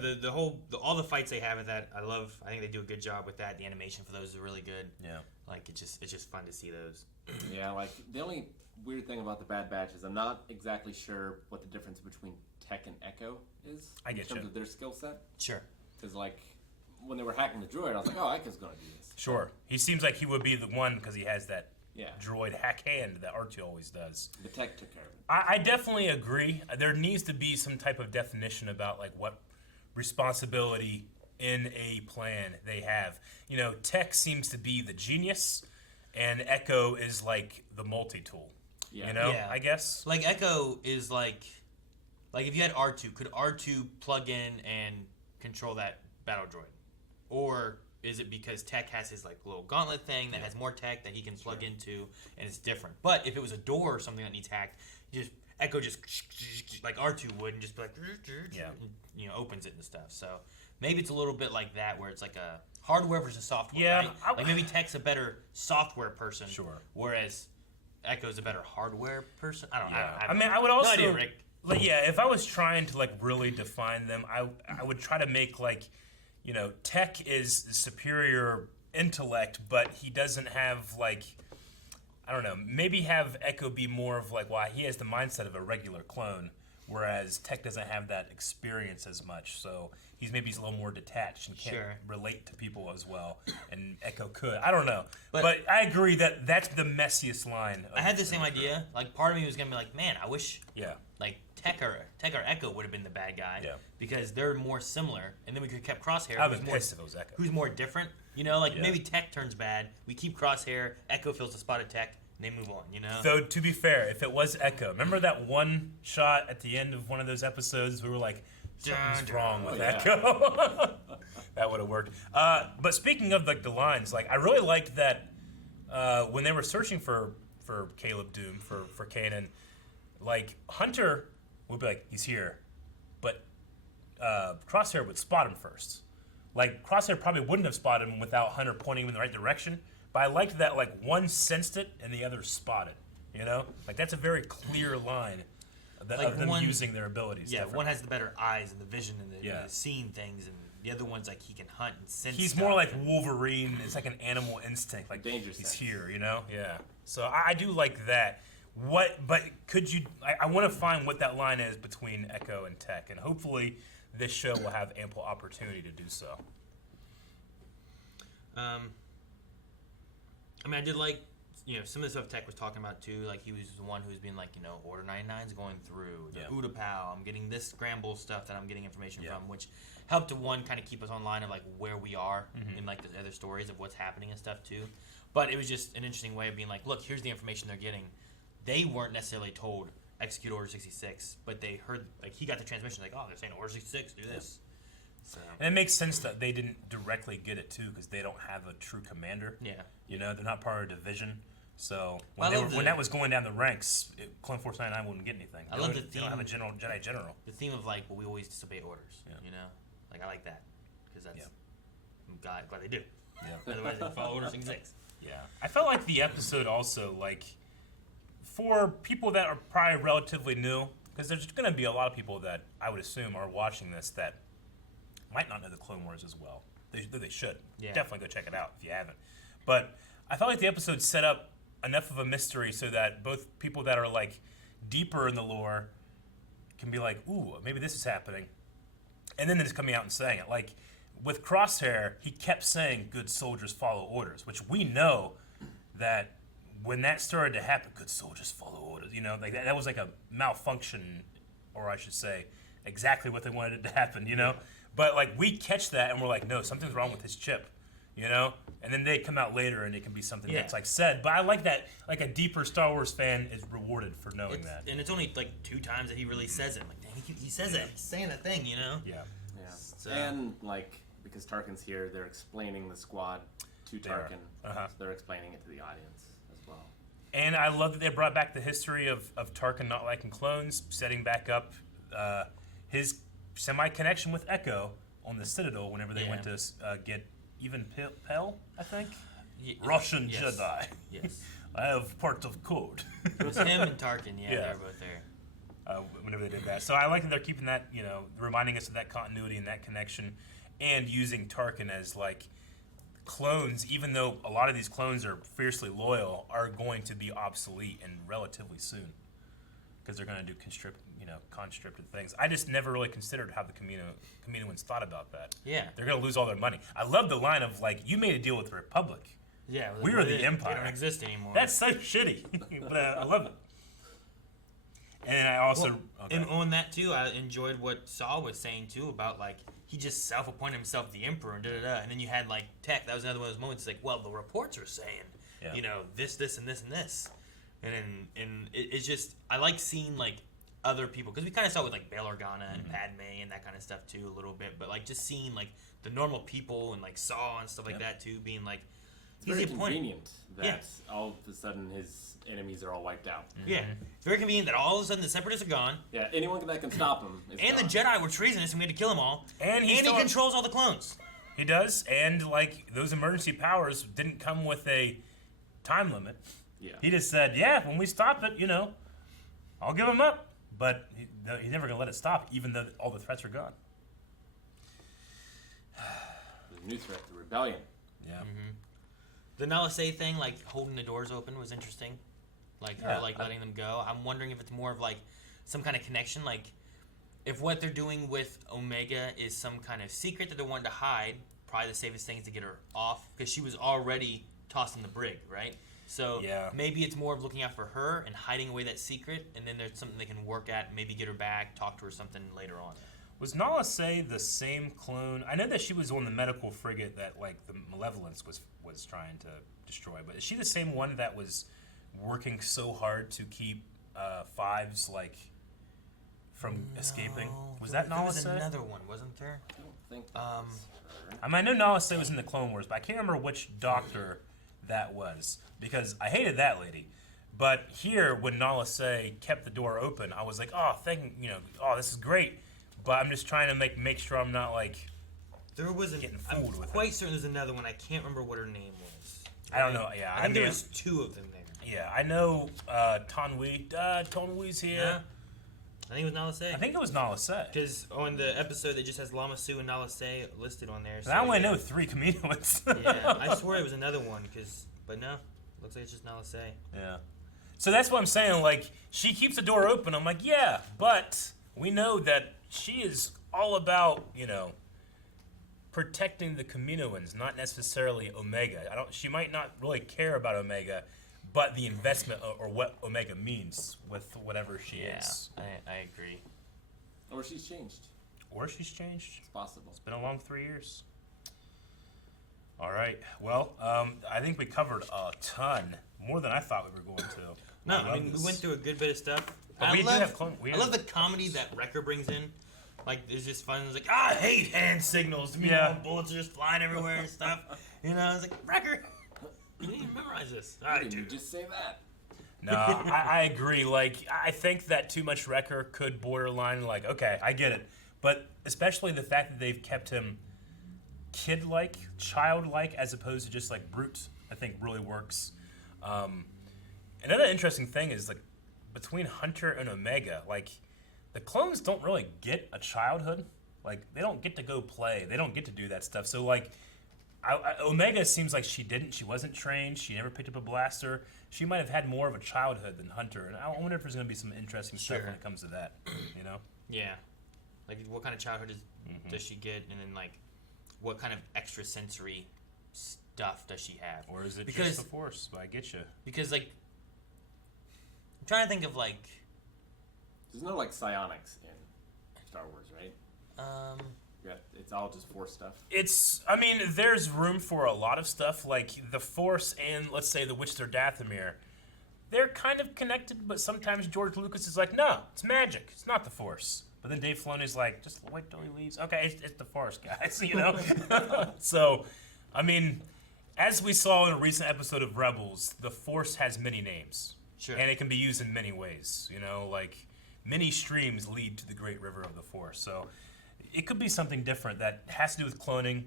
all the fights they have with that, I love. I think they do a good job with that. The animation for those is really good. Yeah. It's just fun to see those. Yeah, the only weird thing about the Bad Batch is I'm not exactly sure what the difference between Tech and Echo is in terms of their skill set. Sure. Because when they were hacking the droid, I was like, oh, Echo's gonna do this. Sure. He seems like he would be the one because he has that droid hack hand that R2 always does. The Tech took care of it. I definitely agree. There needs to be some type of definition about what responsibility in a plan they have. Tech seems to be the genius, and Echo is the multi-tool. Yeah. I guess. Echo is like if you had R2, could R2 plug in and control that battle droid? Or is it because Tech has his little gauntlet thing that has more tech that he can plug into, and it's different? But if it was a door or something that needs hacked, Echo just like R2 would, and just be and, opens it and stuff. So maybe it's a little bit like that, where it's like a hardware versus software. Yeah, right? Maybe Tech's a better software person. Sure. Whereas Echo's a better hardware person. I don't know. I mean, I would also. No idea, Rick. If I was trying to really define them, I would try to make Tech is superior intellect, but he doesn't have I don't know, maybe have Echo be more of he has the mindset of a regular clone, whereas Tech doesn't have that experience as much, so he's a little more detached and can't relate to people as well, and Echo could. I don't know, but I agree that that's the messiest line. I had the same idea. Part of me was gonna be man, I wish Tech or Echo would have been the bad guy, because they're more similar, and then we could have kept Crosshair. I was pissed if it was Echo. Who's more different? Maybe Tech turns bad. We keep Crosshair. Echo feels the spot of Tech, and they move on. Though to be fair, if it was Echo, remember that one shot at the end of one of those episodes? We were like, something's wrong with Echo. That would have worked. But speaking of the lines, I really liked that when they were searching for Caleb Doom for Kanan, Hunter would be he's here, but Crosshair would spot him first. Crosshair probably wouldn't have spotted him without Hunter pointing him in the right direction, but I liked that one sensed it and the other spotted, that's a very clear line of them using their abilities. Yeah, one has the better eyes and the vision and the seeing things, and the other one's he can hunt and sense He's stuff. more like Wolverine. It's like an animal instinct, dangerous he's sense. Here, Yeah. So I do like that. But could you? I want to find what that line is between Echo and Tech, and hopefully this show will have ample opportunity to do so. I mean, I did like, some of the stuff Tech was talking about too. Like he was the one who's been like, Order 99's going through the Utapau. I'm getting this scramble stuff that I'm getting information from, which helped to kind of keep us online of like where we are in like the other stories of what's happening and stuff too. But it was just an interesting way of being like, look, here's the information they're getting. They weren't necessarily told execute Order 66, but they heard like he got the transmission like, oh, they're saying Order 66, do this. So. And it makes sense that they didn't directly get it too, because they don't have a true commander. Yeah. They're not part of a division. So when that was going down the ranks, Clone Force 99 wouldn't get anything. I love the theme. They don't have a Jedi general. The theme of like, well, we always disobey orders. Like I like that because that's I'm glad they do. Yeah. Otherwise, they follow Order 66. Yeah. I felt like the episode also like for people that are probably relatively new, because there's going to be a lot of people that I would assume are watching this that might not know the Clone Wars as well. They should. Yeah. Definitely go check it out if you haven't. But I felt like the episode set up enough of a mystery so that both people that are like deeper in the lore can be like, ooh, maybe this is happening. And then they're just coming out and saying it. Like with Crosshair, he kept saying good soldiers follow orders, which we know that when that started to happen, good soldiers follow orders. Like that was like a malfunction, or I should say, exactly what they wanted it to happen, But like we catch that and we're like, no, something's wrong with his chip, And then they come out later and it can be something that's like said. But I like that, like a deeper Star Wars fan is rewarded for knowing that. And it's only like 2 times that he really says it. I'm like, dang, he says it. He's saying a thing, Yeah. Yeah. So. And like because Tarkin's here, they're explaining the squad to Tarkin. So they're explaining it to the audience as well. And I love that they brought back the history of Tarkin not liking clones, setting back up his semi-connection with Echo on the Citadel whenever they went to get even Pell, I think? Russian Jedi. Yes. I have part of code. It was him and Tarkin, they were both there. Whenever they did that. So I like that they're keeping that, reminding us of that continuity and that connection, and using Tarkin as like clones, even though a lot of these clones are fiercely loyal, are going to be obsolete and relatively soon. Because they're going to do conscripted things. I just never really considered how the Kaminoans thought about that. Yeah. They're going to lose all their money. I love the line of, like, you made a deal with the Republic. Yeah. We are the Empire. They don't exist anymore. That's so shitty. But I love it. And I also... And on that, too, I enjoyed what Saul was saying, too, about, like, he just self-appointed himself the Emperor and da-da-da. And then you had, like, Tech. That was another one of those moments, like, well, the reports are saying, this, and this, and this. And it's just, I like seeing, like, other people, because we kind of saw it with, like, Bail Organa and Padme and that kind of stuff, too, a little bit, but, like, just seeing, like, the normal people and, like, Saw and stuff like that, too, being, like, it's very convenient that all of a sudden his enemies are all wiped out. Yeah, it's very convenient that all of a sudden the Separatists are gone. Yeah, anyone that can stop them is and gone. The Jedi were treasonous and we had to kill them all. And he controls all the clones. He does, and, like, those emergency powers didn't come with a time limit. Yeah. He just said, when we stop it, I'll give him up. But he's never going to let it stop, even though all the threats are gone. The new threat, the rebellion. Yeah. Mm-hmm. The Nala Se thing, like, holding the doors open was interesting. Like, her, like, letting them go. I'm wondering if it's more of, like, some kind of connection. Like, if what they're doing with Omega is some kind of secret that they wanted to hide, probably the safest thing is to get her off, because she was already tossed in the brig, right? So maybe it's more of looking out for her and hiding away that secret, and then there's something they can work at, maybe get her back, talk to her something later on. Was Nala Se the same clone? I know that she was on the medical frigate that, like, the Malevolence was trying to destroy, but is she the same one that was working so hard to keep Fives, like, from escaping? Was that Nala Se? There was another one, wasn't there? I don't think I mean, I know Nala Se was in the Clone Wars, but I can't remember which doctor that was, because I hated that lady. But here, when Nala Se kept the door open, I was like, this is great. But I'm just trying to make sure I'm not, like, getting fooled with it. I'm quite certain there's another one. I can't remember what her name was. I don't know. Yeah, I think there was 2 of them there. Yeah, I know Tonwee's here. Yeah. I think it was Nala Se. I think it was Nala Se. Because on the episode, it just has Lama Su and Nala Se listed on there. So I only know 3 Kaminoans. Yeah, I swear it was another one, but no. Looks like it's just Nala Se. Yeah. So that's what I'm saying. Like, she keeps the door open. I'm like, yeah, but we know that she is all about, protecting the Kaminoans, not necessarily Omega. She might not really care about Omega, but the investment or what Omega means with whatever she is. I agree. Or she's changed. It's possible. It's been a long 3 years. All right. Well, I think we covered a ton, more than I thought we were going to. No, I mean, we went through a good bit of stuff. But I love the comedy that Wrecker brings in. Like, it's just fun. It's like, I hate hand signals. You know, bullets are just flying everywhere and stuff. You know, it's like, Wrecker, you didn't even memorize this. Why didn't you just say that? No, I agree. Like, I think that too much Wrecker could borderline, like, okay, I get it. But especially the fact that they've kept him kid-like, childlike, as opposed to just, like, brute, I think really works. Another interesting thing is, like, between Hunter and Omega, like, the clones don't really get a childhood. Like, they don't get to go play. They don't get to do that stuff. So, like, Omega seems like she wasn't trained. She never picked up a blaster. She might have had more of a childhood than Hunter. And I wonder if there's going to be some interesting stuff when it comes to that, you know? Yeah. Like, what kind of childhood does she get? And then, like, what kind of extrasensory stuff does she have? Or is it just the Force? I get you. Because, like, I'm trying to think of, like... There's no, like, psionics in Star Wars, right? It's all just Force stuff. There's room for a lot of stuff, like the Force and, let's say, the Witcher Dathomir. They're kind of connected, but sometimes George Lucas is like, no, it's magic. It's not the Force. But then Dave Filoni's like, just wait till he leaves. Okay, it's the Force, guys, you know? So, I mean, as we saw in a recent episode of Rebels, the Force has many names. Sure. And it can be used in many ways, you know? Like, many streams lead to the great river of the Force. So it could be something different that has to do with cloning,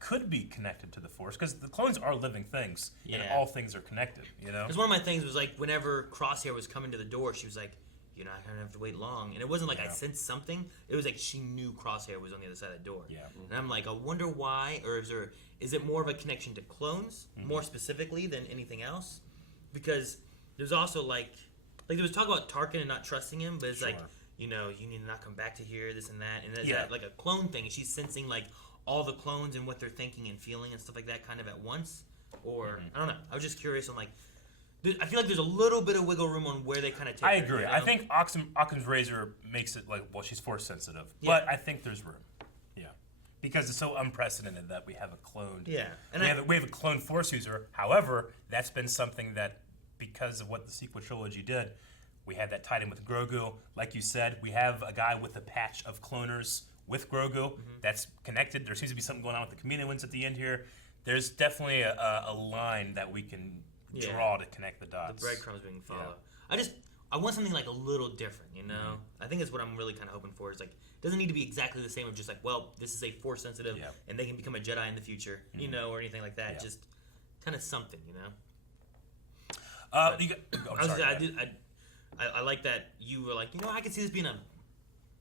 could be connected to the Force, because the clones are living things, and all things are connected, you know? Because one of my things was, like, whenever Crosshair was coming to the door, she was like, you're not going to have to wait long. And it wasn't like I sensed something. It was like she knew Crosshair was on the other side of the door. Yeah. And I'm like, I wonder why, or is it more of a connection to clones, more specifically than anything else? Because there's also, like there was talk about Tarkin and not trusting him, but it's like, you know, you need to not come back to here, this and that. And there's like a clone thing. And she's sensing, like, all the clones and what they're thinking and feeling and stuff like that kind of at once. Or, I don't know. I was just curious on, like, I feel like there's a little bit of wiggle room on where they kind of take I it, agree. you know? I think Occam's razor makes it like, well, she's Force sensitive. But I think there's room. Yeah. Because it's so unprecedented that we have a cloned. Yeah. And we have a cloned Force user. However, that's been something that, because of what the sequel trilogy did, we had that tied in with Grogu. Like you said, we have a guy with a patch of cloners with Grogu that's connected. There seems to be something going on with the Kaminoans at the end here. There's definitely a line that we can draw to connect the dots. The breadcrumbs being followed. Yeah. I want something, like, a little different, you know? I think that's what I'm really kind of hoping for. Is, like, it doesn't need to be exactly the same of just like, well, this is a Force sensitive and they can become a Jedi in the future, you know, or anything like that. Just kind of something, you know? I like that you were like, you know, I can see this being a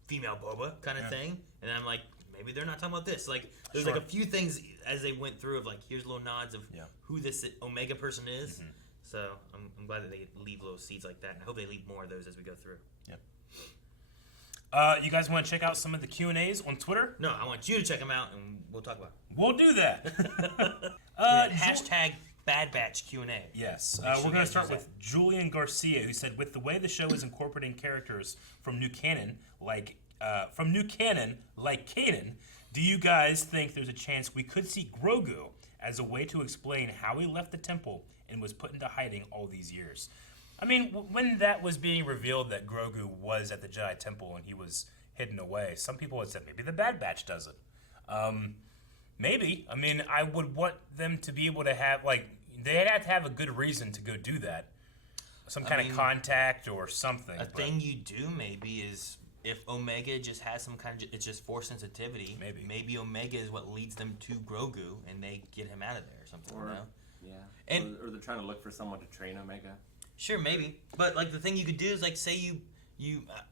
female Boba kind of thing, and I'm like, maybe they're not talking about this. Like, there's like a few things as they went through of like, here's little nods of who this Omega person is. So I'm glad that they leave little seeds like that, and I hope they leave more of those as we go through. Yeah. You guys want to check out some of the Q&As on Twitter? No, I want you to check them out, and we'll talk about it. We'll do that. Hashtag Bad Batch Q&A. Yes. We're going to start with Julian Garcia, who said, with the way the show is incorporating characters from new canon, like Kanan, do you guys think there's a chance we could see Grogu as a way to explain how he left the temple and was put into hiding all these years? I mean, when that was being revealed that Grogu was at the Jedi Temple and he was hidden away, some people had said maybe the Bad Batch does it. Maybe. I mean, I would want them to be able to have, like, they'd have to have a good reason to go do that. Some kind of contact or something. A thing you do maybe is if Omega just has some kind of, it's just Force sensitivity. Maybe Omega is what leads them to Grogu and they get him out of there or something, you know? Yeah. Or they're trying to look for someone to train Omega. Sure, maybe. But, like, the thing you could do is, like, say you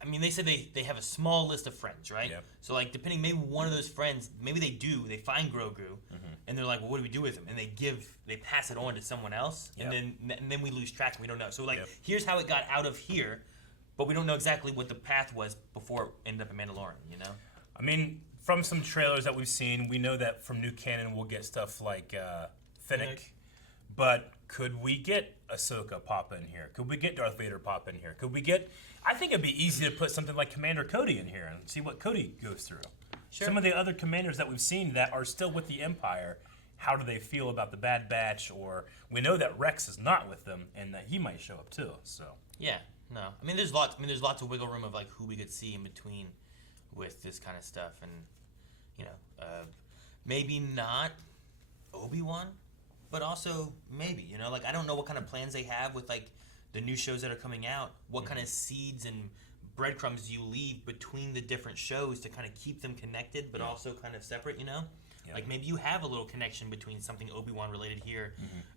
I mean, they said they have a small list of friends, right? Yep. So, like, depending, maybe one of those friends, maybe they find Grogu, and they're like, well, what do we do with him? And they pass it on to someone else, and then we lose track and we don't know. So, like, here's how it got out of here, but we don't know exactly what the path was before it ended up in Mandalorian, you know? I mean, from some trailers that we've seen, we know that from new canon we'll get stuff like Finnick. But could we get Ahsoka pop in here? Could we get Darth Vader pop in here? Could we get... I think it'd be easy to put something like Commander Cody in here and see what Cody goes through. Sure. Some of the other commanders that we've seen that are still with the Empire, how do they feel about the Bad Batch? Or we know that Rex is not with them and that he might show up too, so... Yeah, no. I mean, there's lots of wiggle room of like who we could see in between with this kind of stuff, and you know, maybe not Obi-Wan, but also maybe, you know, like I don't know what kind of plans they have with like the new shows that are coming out. What kind of seeds and breadcrumbs do you leave between the different shows to kind of keep them connected, but also kind of separate, you know? Yeah. Like maybe you have a little connection between something Obi-Wan related here,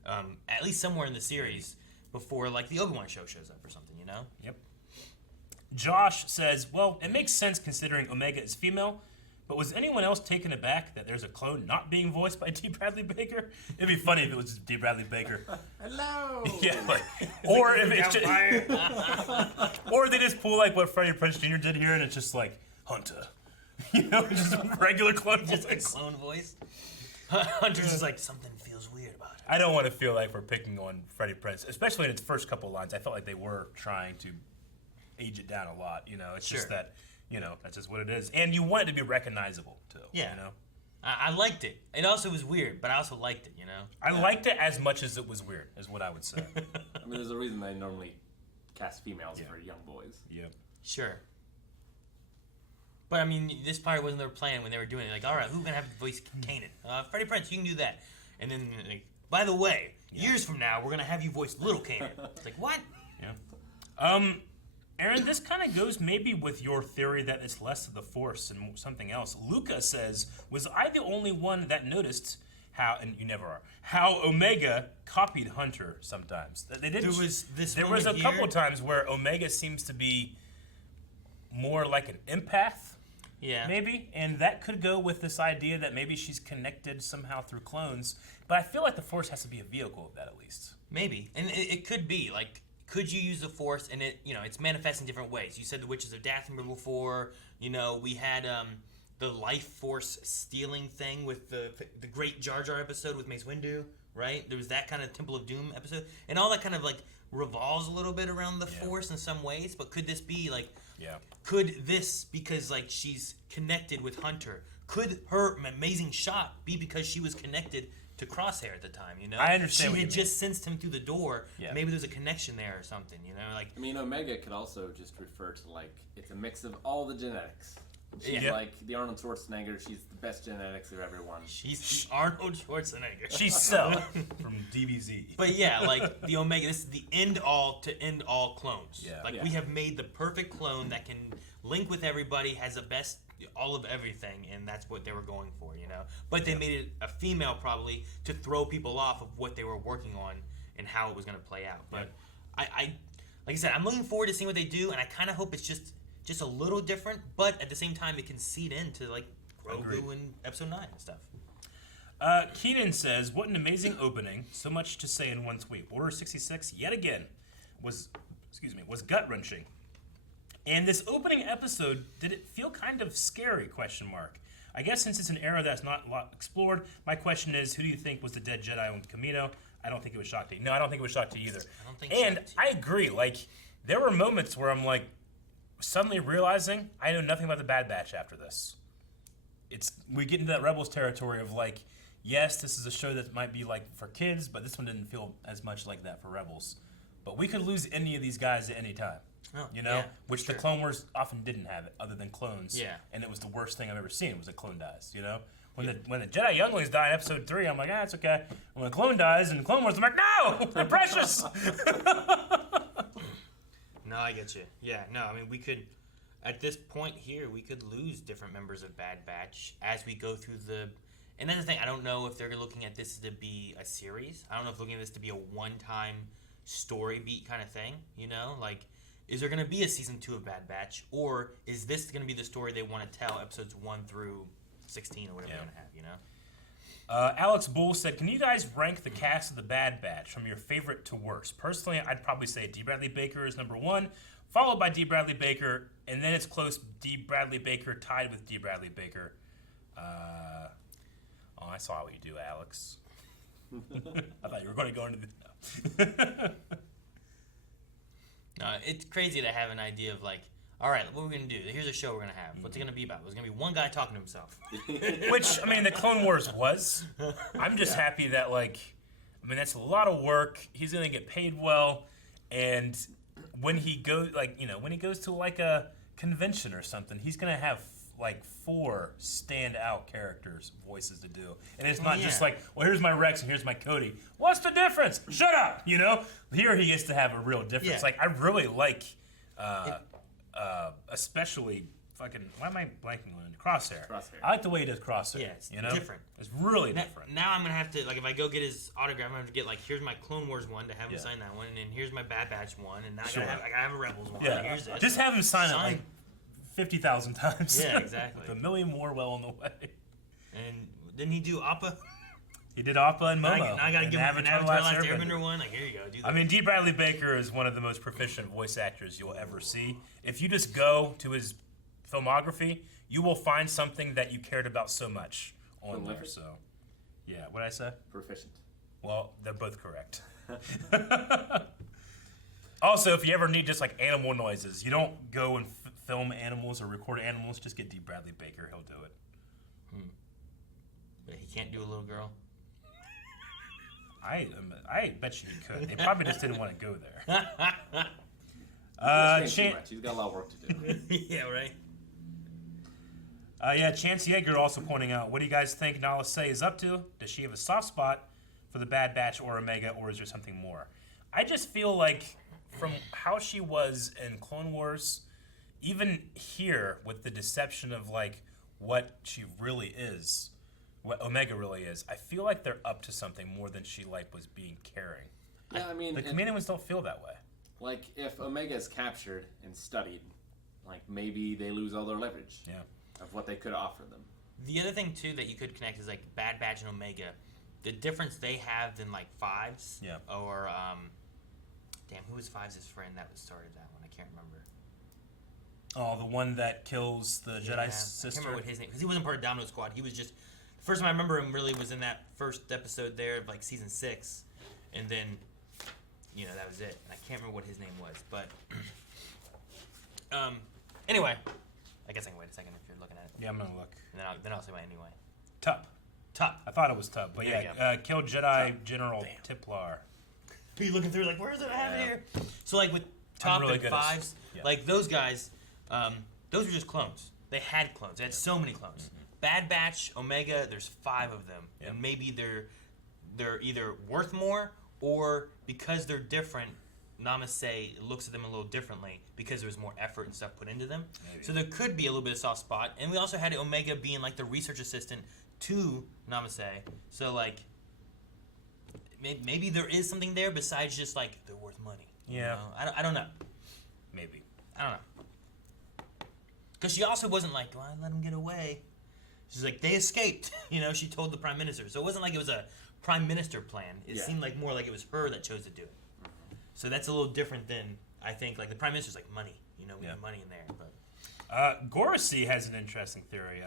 at least somewhere in the series, before like the Obi-Wan show shows up or something, you know? Yep. Josh says, well, it makes sense considering Omega is female, but was anyone else taken aback that there's a clone not being voiced by D. Bradley Baker? It'd be funny if it was just D. Bradley Baker. Hello! Yeah, like, or if it's just, or they just pull like what Freddie Prinze Jr. did here and it's just like, Hunter. You know, just a regular clone just voice. Just a clone voice? Hunter's just like, something feels weird about it. I don't want to feel like we're picking on Freddie Prinze, especially in its first couple lines. I felt like they were trying to age it down a lot, you know. It's just that, you know, that's just what it is. And you want it to be recognizable, too. Yeah. You know? I liked it. It also was weird, but I also liked it, you know? I liked it as much as it was weird, is what I would say. I mean, there's a reason they normally cast females for young boys. Yeah. Sure. But, I mean, this probably wasn't their plan when they were doing it. Like, all right, who's going to have to voice Kanan? Freddie Prinze, you can do that. And then, like, by the way, years from now, we're going to have you voice Little Kanan. It's like, what? Yeah. Aaron, this kind of goes maybe with your theory that it's less of the Force and something else. Luca says, was I the only one that noticed how, and you never are, how Omega copied Hunter sometimes? They didn't. There was a couple times where Omega seems to be more like an empath. Yeah. Maybe, and that could go with this idea that maybe she's connected somehow through clones, but I feel like the Force has to be a vehicle of that at least. Maybe, and it could be, like, could you use the Force, and it, you know, it's manifest in different ways. You said the Witches of Dathomir before, you know, we had the Life Force stealing thing with the great Jar Jar episode with Mace Windu, right? There was that kind of Temple of Doom episode, and all that kind of, like, revolves a little bit around the Force in some ways, but could this be, like, could this, because like she's connected with Hunter, could her amazing shot be because she was connected to Crosshair at the time, you know? I understand. She had just sensed him through the door. Yeah. Maybe there's a connection there or something, you know? Like, I mean, Omega could also just refer to like it's a mix of all the genetics. She's like the Arnold Schwarzenegger. She's the best genetics of everyone. She's Arnold Schwarzenegger. She's Cell from DBZ. But yeah, like the Omega, this is the end all to end all clones. Yeah. Like we have made the perfect clone that can link with everybody, has the best all of everything, and that's what they were going for, you know. But they made it a female probably to throw people off of what they were working on and how it was going to play out. But I like I said, I'm looking forward to seeing what they do, and I kind of hope it's just a little different, but at the same time it can seed into like Grogu and Episode 9 and stuff. Keenan says, what an amazing opening. So much to say in one tweet. Order 66, yet again, was gut-wrenching. And this opening episode, did it feel kind of scary, ? I guess since it's an era that's not a lot explored, my question is, who do you think was the dead Jedi on Kamino? I don't think it was Shakti. No, I don't think it was Shakti either. I don't think and I agree. Like, there were moments where I'm like, suddenly realizing I know nothing about the Bad Batch after this. We get into that Rebels territory of like, yes, this is a show that might be like for kids, but this one didn't feel as much like that for Rebels. But we could lose any of these guys at any time. Oh, you know, which the Clone Wars often didn't have it, other than clones. Yeah. And it was the worst thing I've ever seen was a clone dies. You know, when the Jedi younglings die in Episode 3, I'm like, it's okay. When a clone dies in Clone Wars, I'm like, no, they're precious. No, I get you. Yeah, no, I mean, we could, at this point here, we could lose different members of Bad Batch as we go through the, and then the thing, I don't know if they're looking at this to be a series. I don't know if they're looking at this to be a one-time story beat kind of thing, you know? Like, is there going to be a Season 2 of Bad Batch, or is this going to be the story they want to tell, Episodes 1 through 16 or whatever they're going to have, you know? Alex Bull said, can you guys rank the cast of the Bad Batch from your favorite to worst? Personally, I'd probably say D. Bradley Baker is number 1, followed by D. Bradley Baker, and then it's close D. Bradley Baker tied with D. Bradley Baker. Oh, I saw what you do, Alex. I thought you were going to go into the... No, it's crazy to have an idea of like, all right, what we're going to do. Here's a show we're going to have. What's it going to be about? It's going to be one guy talking to himself. Which, I mean, the Clone Wars was. I'm just happy that, like, I mean, that's a lot of work. He's going to get paid well. And when he goes, like, you know, when he goes to, like, a convention or something, he's going to have, like, 4 standout characters, voices to do. And it's not just like, well, here's my Rex and here's my Cody. What's the difference? Shut up, you know? Here he gets to have a real difference. Yeah. Like, I really like... especially fucking, why am I blanking on Crosshair? I like the way he does Crosshair. Yeah, it's different. It's really different. Now I'm gonna have to, like, if I go get his autograph, I'm gonna have to get, like, here's my Clone Wars one to have him sign that one, and then here's my Bad Batch one, and now I gotta have a Rebels one. Yeah, Here's this. just have him sign it like 50,000 times. Yeah, exactly. With a million more well on the way. And didn't he do Appa? He did Appa and Momo. Now I gotta give him an Avatar Last Airbender one. Like, here you go. Do I mean, D. Bradley Baker is one of the most proficient voice actors you'll ever see. If you just go to his filmography, you will find something that you cared about so much on there. So, yeah, what did I say? Proficient. Well, they're both correct. Also, if you ever need just like animal noises, you don't go and film animals or record animals. Just get D. Bradley Baker; he'll do it. But he can't do a little girl. I bet you he could. They probably just didn't want to go there. He's got a lot of work to do. Yeah, right. Chance Yeager also pointing out, what do you guys think Nala Se is up to? Does she have a soft spot for the Bad Batch or Omega, or is there something more? I just feel like from how she was in Clone Wars, even here with the deception of like what she really is, what Omega really is, I feel like they're up to something more than she like was being caring. Yeah, I mean, the Commanding ones don't feel that way. Like if Omega is captured and studied, like maybe they lose all their leverage. Yeah. Of what they could offer them. The other thing too that you could connect is like Bad Batch and Omega, the difference they have than like Fives. Yeah. Or damn, who was Fives' friend that was started that one? I can't remember. Oh, the one that kills the Jedi sister. I can't remember what his name, because he wasn't part of Domino Squad. He was just, the first time I remember him really was in that first episode there of like season 6, and then, you know, that was it. And I can't remember what his name was, but anyway, I guess I can wait a second if you're looking at it. Yeah, I'm gonna look. And then I'll say my anyway. Tup. I thought it was Tup, but yeah, killed Jedi General Tiplar. Are you looking through like, where is it? I have it here. So like with Top really and Fives, like those guys, those were just clones. They had clones. They had so many clones. Bad Batch, Omega, there's 5 of them, and maybe they're either worth more or because they're different. Namaste looks at them a little differently because there was more effort and stuff put into them. Maybe. So there could be a little bit of soft spot, and we also had Omega being like the research assistant to Namaste. So like maybe there is something there besides just like they're worth money. Yeah. You know? I don't know. Maybe. I don't know. Because she also wasn't like, well, I let them get away. She's like, they escaped. You know, she told the Prime Minister. So it wasn't like it was a Prime Minister plan. It seemed like more like it was her that chose to do it. So that's a little different than, I think, like the Prime Minister's like money. You know, we have money in there. But Gorosei has an interesting theory.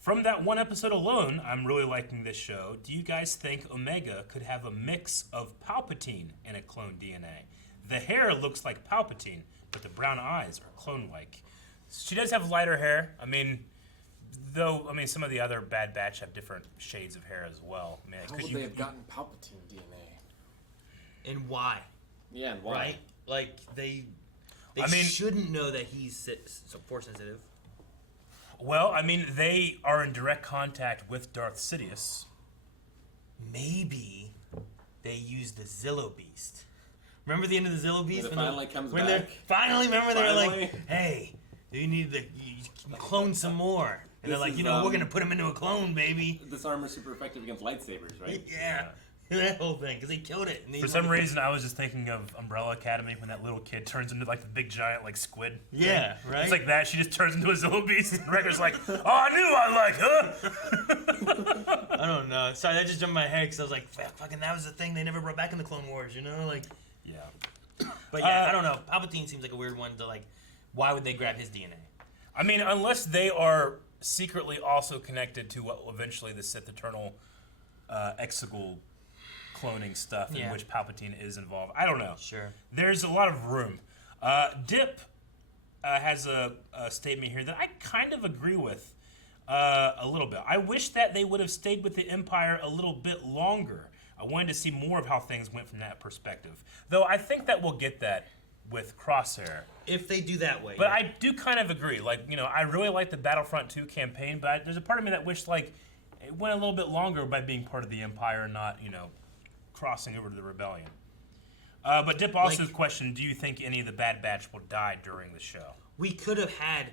From that one episode alone, I'm really liking this show. Do you guys think Omega could have a mix of Palpatine and a clone DNA? The hair looks like Palpatine, but the brown eyes are clone-like. She does have lighter hair. I mean, some of the other Bad Batch have different shades of hair as well. I mean, how would they have gotten Palpatine DNA? And why? Yeah, and why? Right? Like, they shouldn't know that he's so force sensitive. Well, I mean, they are in direct contact with Darth Sidious. Maybe they use the Zillo Beast. Remember the end of the Zillo Beast? When it finally comes back? They're like, hey, you need to clone some more. And they're like, we're going to put him into a clone, baby. This armor's super effective against lightsabers, right? Yeah. That whole thing, because they killed it. For some reason, I was just thinking of Umbrella Academy when that little kid turns into like the big giant like squid. Yeah, thing. Right? It's like that. She just turns into a Zillo Beast, and Wrecker's like, oh, I knew I like her. I don't know. Sorry, that just jumped in my head because I was like, fucking, that was the thing they never brought back in the Clone Wars, you know? Like, yeah. But yeah, I don't know. Palpatine seems like a weird one to like, why would they grab his DNA? I mean, unless they are secretly also connected to what eventually the Sith Eternal Exegol cloning stuff in which Palpatine is involved. I don't know. Sure. There's a lot of room. Dip has a statement here that I kind of agree with a little bit. I wish that they would have stayed with the Empire a little bit longer. I wanted to see more of how things went from that perspective. Though I think that we'll get that with Crosshair. If they do that way. But I do kind of agree. Like, you know, I really like the Battlefront 2 campaign, but there's a part of me that wished, like, it went a little bit longer by being part of the Empire and not, you know, crossing over to the Rebellion. But Dip also questioned, do you think any of the Bad Batch will die during the show? We could have had,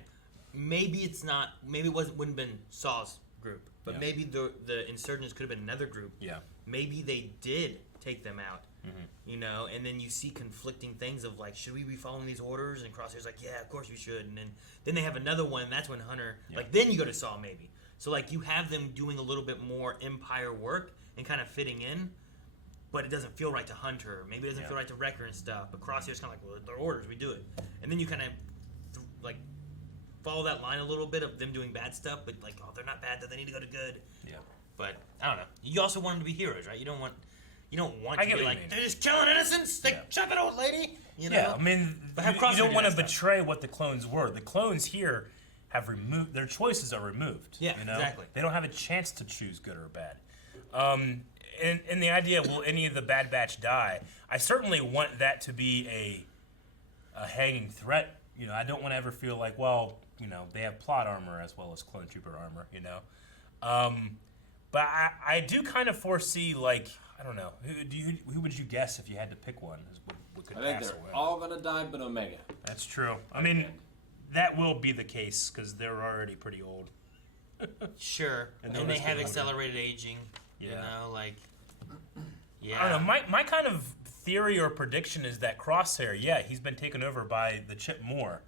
maybe it wouldn't have been Saw's group, but maybe the Insurgents could have been another group. Yeah. Maybe they did take them out. You know, and then you see conflicting things of like, should we be following these orders? And Crosshair's like, yeah, of course we should. And then they have another one, and that's when Hunter, like, then you go to Saw maybe. So like you have them doing a little bit more Empire work and kind of fitting in, but it doesn't feel right to Hunter. Maybe it doesn't feel right to Wrecker and stuff. But Crosshair's kind of like, well, they're orders, we do it. And then you kind of like follow that line a little bit of them doing bad stuff, but like, oh, they're not bad, they need to go to good. Yeah. But I don't know. You also want them to be heroes, right? You don't want I to get be what like, you mean. they're just killing innocents. Like, shove it, old lady. You know? Yeah, I mean, But have you Crosshair don't do want to that stuff. betray what the clones were. The clones here have removed, their choices are removed. Yeah, you know? exactly. They don't have a chance to choose good or bad. And the idea, will any of the Bad Batch die? I certainly want that to be a hanging threat. You know, I don't want to ever feel like, well, you know, they have plot armor as well as clone trooper armor, you know. But I do kind of foresee, like, I don't know, who would you guess if you had to pick one? What could I think pass they're away? all gonna die, but Omega. That's true. I mean, that will be the case because they're already pretty old. Sure. And they have accelerated aging. You know, like, yeah. I don't know. My kind of theory or prediction is that Crosshair, he's been taken over by the chip more.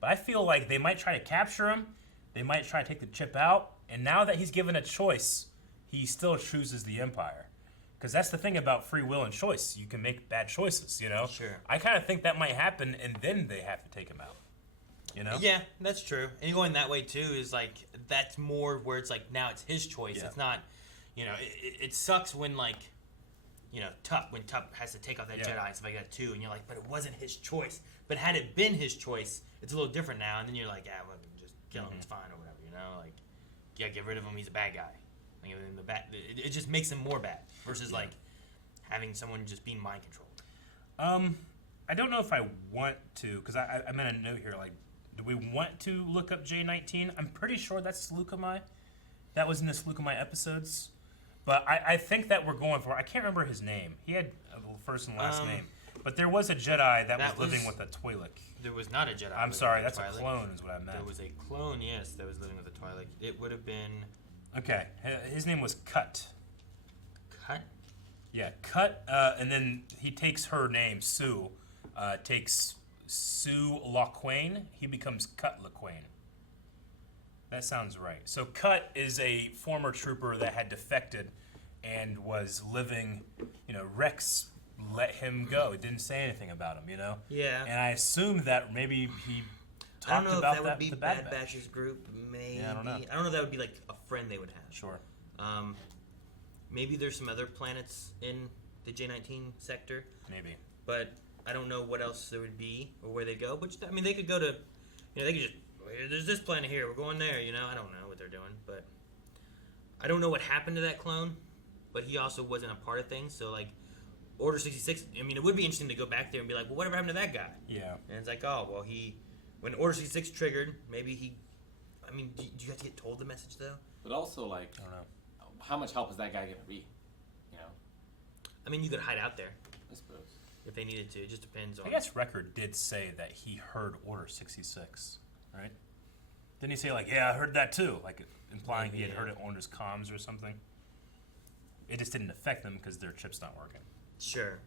But I feel like they might try to capture him. They might try to take the chip out. And now that he's given a choice, he still chooses the Empire. Because that's the thing about free will and choice. You can make bad choices, you know? Sure. I kind of think that might happen, and then they have to take him out. You know? Yeah, that's true. And going that way, too, is like, that's more where it's like, now it's his choice. Yeah. It's not, you know, it sucks when, like, you know, when Tup has to take off that Jedi and stuff like that, too. And you're like, but it wasn't his choice. But had it been his choice, it's a little different now. And then you're like, well, just kill him, it's fine, or whatever, you know? Like, get rid of him, he's a bad guy. Like, it just makes him more bad versus, like, having someone just being mind controlled. I don't know if I want to, because I meant a note here, like, do we want to look up J19? I'm pretty sure that's Slukamai. That was in the Slukamai episodes. But I think that we're going for, I can't remember his name. He had a first and last name. But there was a Jedi that was living with a Twi'lek. There was not a Jedi. I'm sorry, that's a clone is what I meant. There was a clone, yes, that was living with a Twi'lek. It would have been... Okay, his name was Cut. Cut? Yeah, Cut, and then he takes her name, Sue, takes Sue LaQuaine, he becomes Cut LaQuaine. That sounds right. So Cut is a former trooper that had defected and was living, you know, Rex let him go. He didn't say anything about him, you know? Yeah. And I assume that maybe he I don't talked know about if that would be the Bad Batch's group. Maybe. Yeah, I don't know. I don't know if that would be like a friend they would have. Sure. Maybe there's some other planets in the J19 sector. Maybe. But I don't know what else there would be or where they go. But I mean, they could go to, you know, they could just, there's this planet here, we're going there, you know. I don't know what they're doing, but I don't know what happened to that clone. But he also wasn't a part of things, so like Order 66. I mean, it would be interesting to go back there and be like, well, whatever happened to that guy? Yeah. And it's like, oh, well, when Order 66 triggered, maybe he. I mean, do you have to get told the message though? But also, like, I don't know. How much help is that guy gonna be? You know. I mean, you could hide out there. I suppose. If they needed to, it just depends on. I guess Record did say that he heard Order 66, right? Didn't he say like, yeah, I heard that too, like implying he had heard it on his comms or something? It just didn't affect them because their chip's not working. Sure.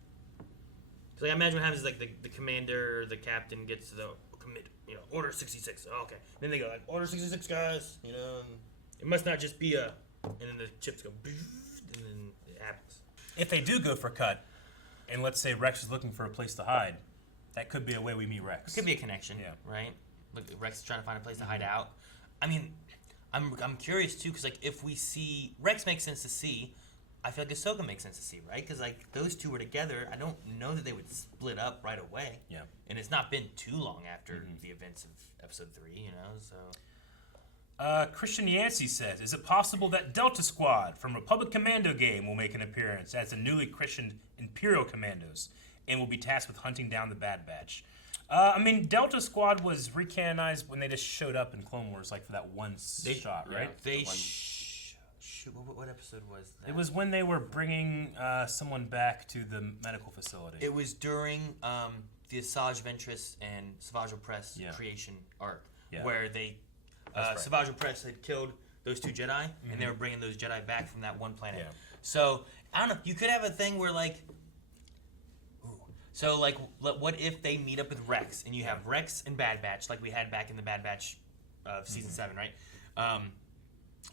So like, I imagine what happens is like the commander or the captain gets the commit, you know, Order 66. Oh, okay. Then they go like, Order 66, guys. You know, and it must not just be a, and then the chips go, and then it happens. If they do go for Cut, and let's say Rex is looking for a place to hide, that could be a way we meet Rex. It could be a connection, right? Look, Rex is trying to find a place to hide out. I mean, I'm curious too, because like if we see Rex makes sense to see, I feel like Ahsoka makes sense to see, right? Because like those two were together. I don't know that they would split up right away. Yeah. And it's not been too long after the events of Episode 3, you know. So. Christian Yancey says, "Is it possible that Delta Squad from Republic Commando game will make an appearance as the newly christened Imperial Commandos and will be tasked with hunting down the Bad Batch?" I mean, Delta Squad was recanonized when they just showed up in Clone Wars, like for that one shot, right? What episode was that? It was when they were bringing someone back to the medical facility. It was during the Asajj Ventress and Savage Opress creation arc, where they Savage Opress had killed those two Jedi, and they were bringing those Jedi back from that one planet. Yeah. So I don't know. You could have a thing where like. So, like, what if they meet up with Rex, and you have Rex and Bad Batch, like we had back in the Bad Batch of Season 7, right?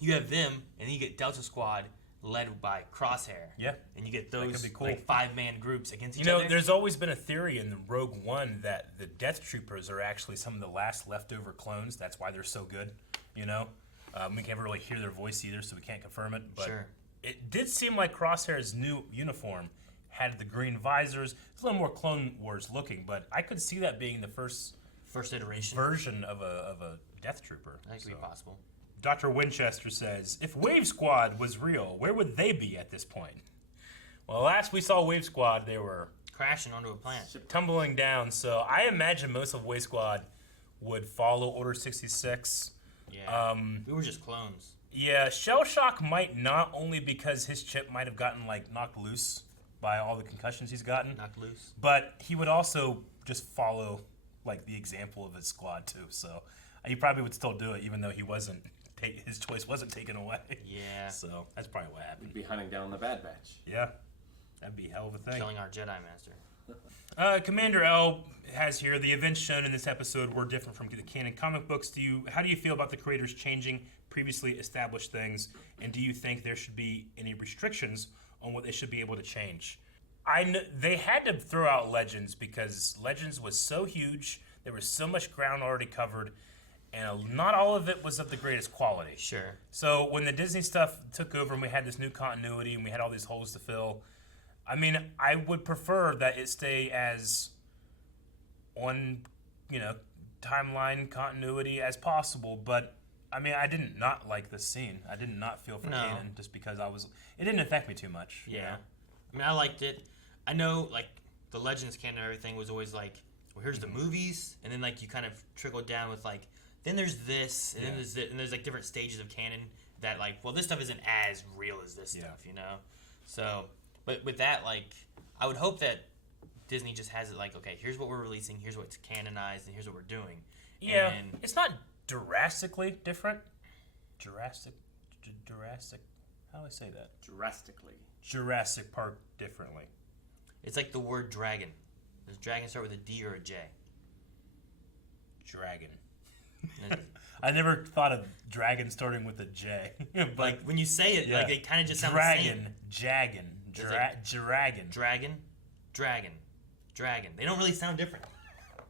You have them, and then you get Delta Squad led by Crosshair. Yeah. And you get those cool. like 5-man groups against each other. You know, there's always been a theory in the Rogue One that the Death Troopers are actually some of the last leftover clones. That's why they're so good, you know? We can't really hear their voice either, so we can't confirm it. But it did seem like Crosshair's new uniform had the green visors. It's a little more Clone Wars looking, but I could see that being the first iteration version of a Death Trooper. That could be possible. Dr. Winchester says, "If Wave Squad was real, where would they be at this point?" Well, last we saw Wave Squad, they were crashing onto a planet, tumbling down. So I imagine most of Wave Squad would follow Order 66. Yeah, we were just clones. Yeah, Shell Shock might not, only because his chip might have gotten like knocked loose by all the concussions he's gotten. Knocked loose. But he would also just follow like the example of his squad too. So he probably would still do it, even though he wasn't. His choice wasn't taken away. Yeah. So that's probably what happened. We'd be hunting down the Bad Batch. Yeah. That'd be a hell of a thing. Killing our Jedi Master. Commander L has here, "The events shown in this episode were different from the canon comic books. How do you feel about the creators changing previously established things, and do you think there should be any restrictions on what they should be able to change?" They had to throw out Legends because Legends was so huge. There was so much ground already covered, and not all of it was of the greatest quality. Sure. So when the Disney stuff took over and we had this new continuity and we had all these holes to fill, I mean, I would prefer that it stay as on, timeline continuity as possible. But I mean, I didn't not like this scene. I did not feel for Kanan just because it didn't affect me too much. Yeah. You know? I mean, I liked it. I know, like, the Legends canon and everything was always like, well, here's the movies, and then, like, you kind of trickled down with, like, then there's this, and then there's this, and there's, like, different stages of canon that, like, well, this stuff isn't as real as this stuff, you know? So, but with that, like, I would hope that Disney just has it like, okay, here's what we're releasing, here's what's canonized, and here's what we're doing. Yeah, and it's not drastically different. Jurassic, how do I say that? Jurassic Park differently. It's like the word dragon. Does dragon start with a D or a J? Dragon. I never thought of dragon starting with a J. But like when you say it, like they kind of just sound dragon, the same. Dragon. They don't really sound different.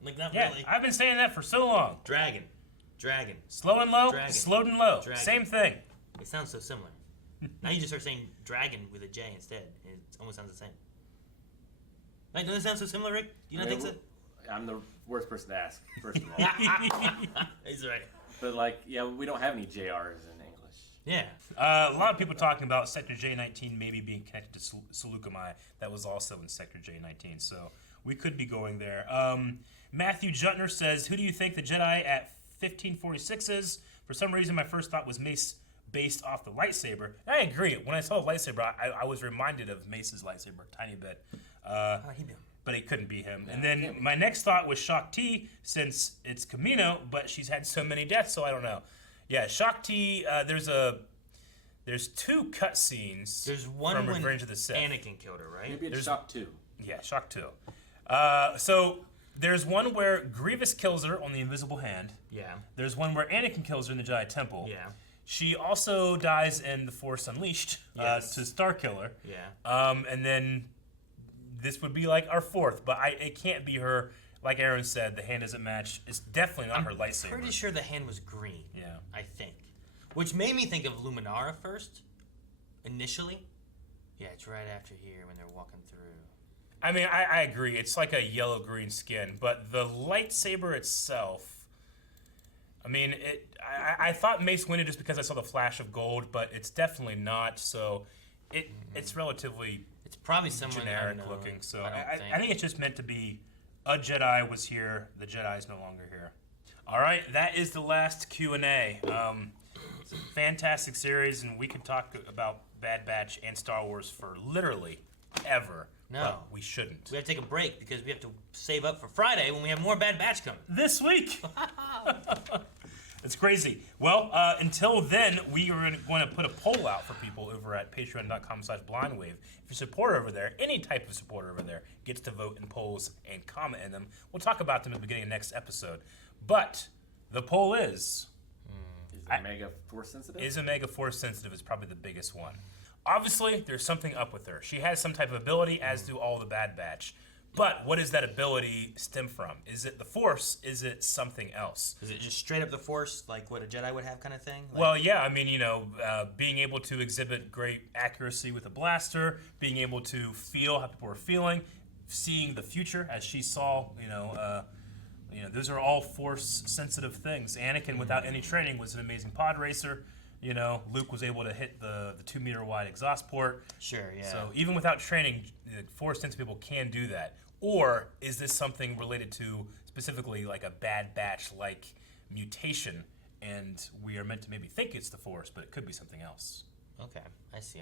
Like not really. I've been saying that for so long. Dragon. Slow and low, dragon. slowed and low. Dragon. Same thing. It sounds so similar. Now you just start saying dragon with a J instead. It almost sounds the same. Like, doesn't it sound so similar, Rick? Do you not think so? I'm the worst person to ask, first of all. He's right. But, like, yeah, we don't have any JRs in English. Yeah. A lot of people talking about Sector J19 maybe being connected to Seleucami. That was also in Sector J19, so we could be going there. Matthew Jutner says, "Who do you think the Jedi at 1546 is? For some reason, my first thought was Mace based off the lightsaber." And I agree. When I saw the lightsaber, I was reminded of Mace's lightsaber a tiny bit. But it couldn't be him. And then my next thought was Shaak Ti, since it's Kamino, but she's had so many deaths, so I don't know. Yeah, Shaak Ti, there's two cutscenes. There's one from when Revenge of the Sith. Anakin killed her, right? Maybe it's Shaak 2. Yeah, Shaak 2. So there's one where Grievous kills her on the Invisible Hand. Yeah. There's one where Anakin kills her in the Jedi Temple. Yeah. She also dies in The Force Unleashed to Starkiller. Yeah. And then this would be like our fourth, but it can't be her. Like Aaron said, the hand doesn't match. It's definitely not her lightsaber. I'm pretty sure the hand was green. Yeah. I think. Which made me think of Luminara first, initially. Yeah, it's right after here when they're walking through. I mean, I agree. It's like a yellow-green skin, but the lightsaber itself, I mean, I thought Mace Windu just because I saw the flash of gold, but it's definitely not, so it's relatively it's probably generic looking. So I think it's just meant to be a Jedi was here, the Jedi is no longer here. All right, that is the last Q&A. It's a fantastic series, and we could talk about Bad Batch and Star Wars for literally ever. No. But we shouldn't. We have to take a break because we have to save up for Friday when we have more Bad Batch coming. This week! It's crazy. Well, until then, we are going to put a poll out for people over at patreon.com/blindwave. If you're a supporter over there, any type of supporter over there, gets to vote in polls and comment in them. We'll talk about them at the beginning of next episode. But the poll is... Is Omega Force sensitive? Is Omega Force sensitive is probably the biggest one. Obviously, there's something up with her. She has some type of ability, as do all the Bad Batch. But what does that ability stem from? Is it the Force? Is it something else? Is it just straight up the Force, like what a Jedi would have kind of thing? Like... Well, yeah, I mean, being able to exhibit great accuracy with a blaster, being able to feel how people are feeling, seeing the future as she saw, those are all Force-sensitive things. Anakin, without any training, was an amazing pod racer. Luke was able to hit the 2-meter-wide exhaust port. Sure, yeah. So even without training, Force-sensitive people can do that. Or is this something related to specifically like a Bad Batch-like mutation, and we are meant to maybe think it's the Force, but it could be something else? Okay, I see.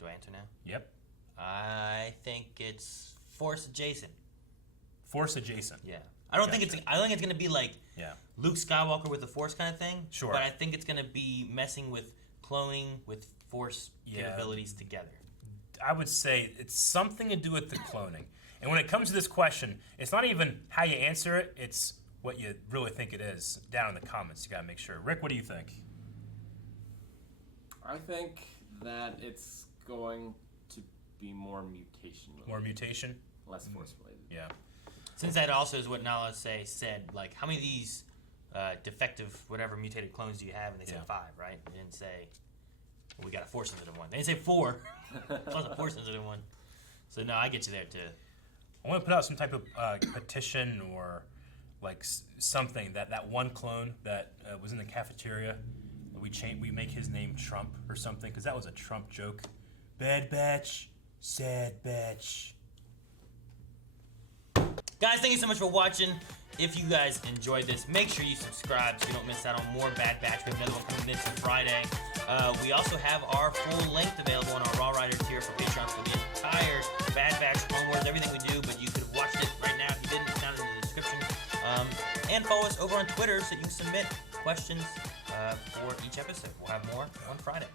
Do I answer now? Yep. I think it's Force adjacent. Force adjacent. Yeah. I think it's gonna be like Luke Skywalker with the Force kind of thing. Sure. But I think it's gonna be messing with cloning with Force capabilities together. I would say it's something to do with the cloning. And when it comes to this question, it's not even how you answer it, it's what you really think it is. Down in the comments, you gotta make sure. Rick, what do you think? I think that it's going to be more mutation related. More mutation? Less Force related. Yeah. Since that also is what Nala said, like, how many of these defective, whatever, mutated clones do you have? And they said 5, right? They didn't say, we got a Force-sensitive one. They didn't say 4. Plus a Force-sensitive one. So, no, I get you there, too. I want to put out some type of petition or, like, something that one clone that was in the cafeteria, we make his name Trump or something, because that was a Trump joke. Bad Batch, sad Batch. Guys, thank you so much for watching. If you guys enjoyed this, make sure you subscribe so you don't miss out on more Bad Batch. We have another one coming this Friday. We also have our full length available on our Raw Rider tier for Patreon for the entire Bad Batch, Clone Wars, everything we do, but you could have watched it right now if you didn't. It's down in the description. And follow us over on Twitter so you can submit questions for each episode. We'll have more on Friday.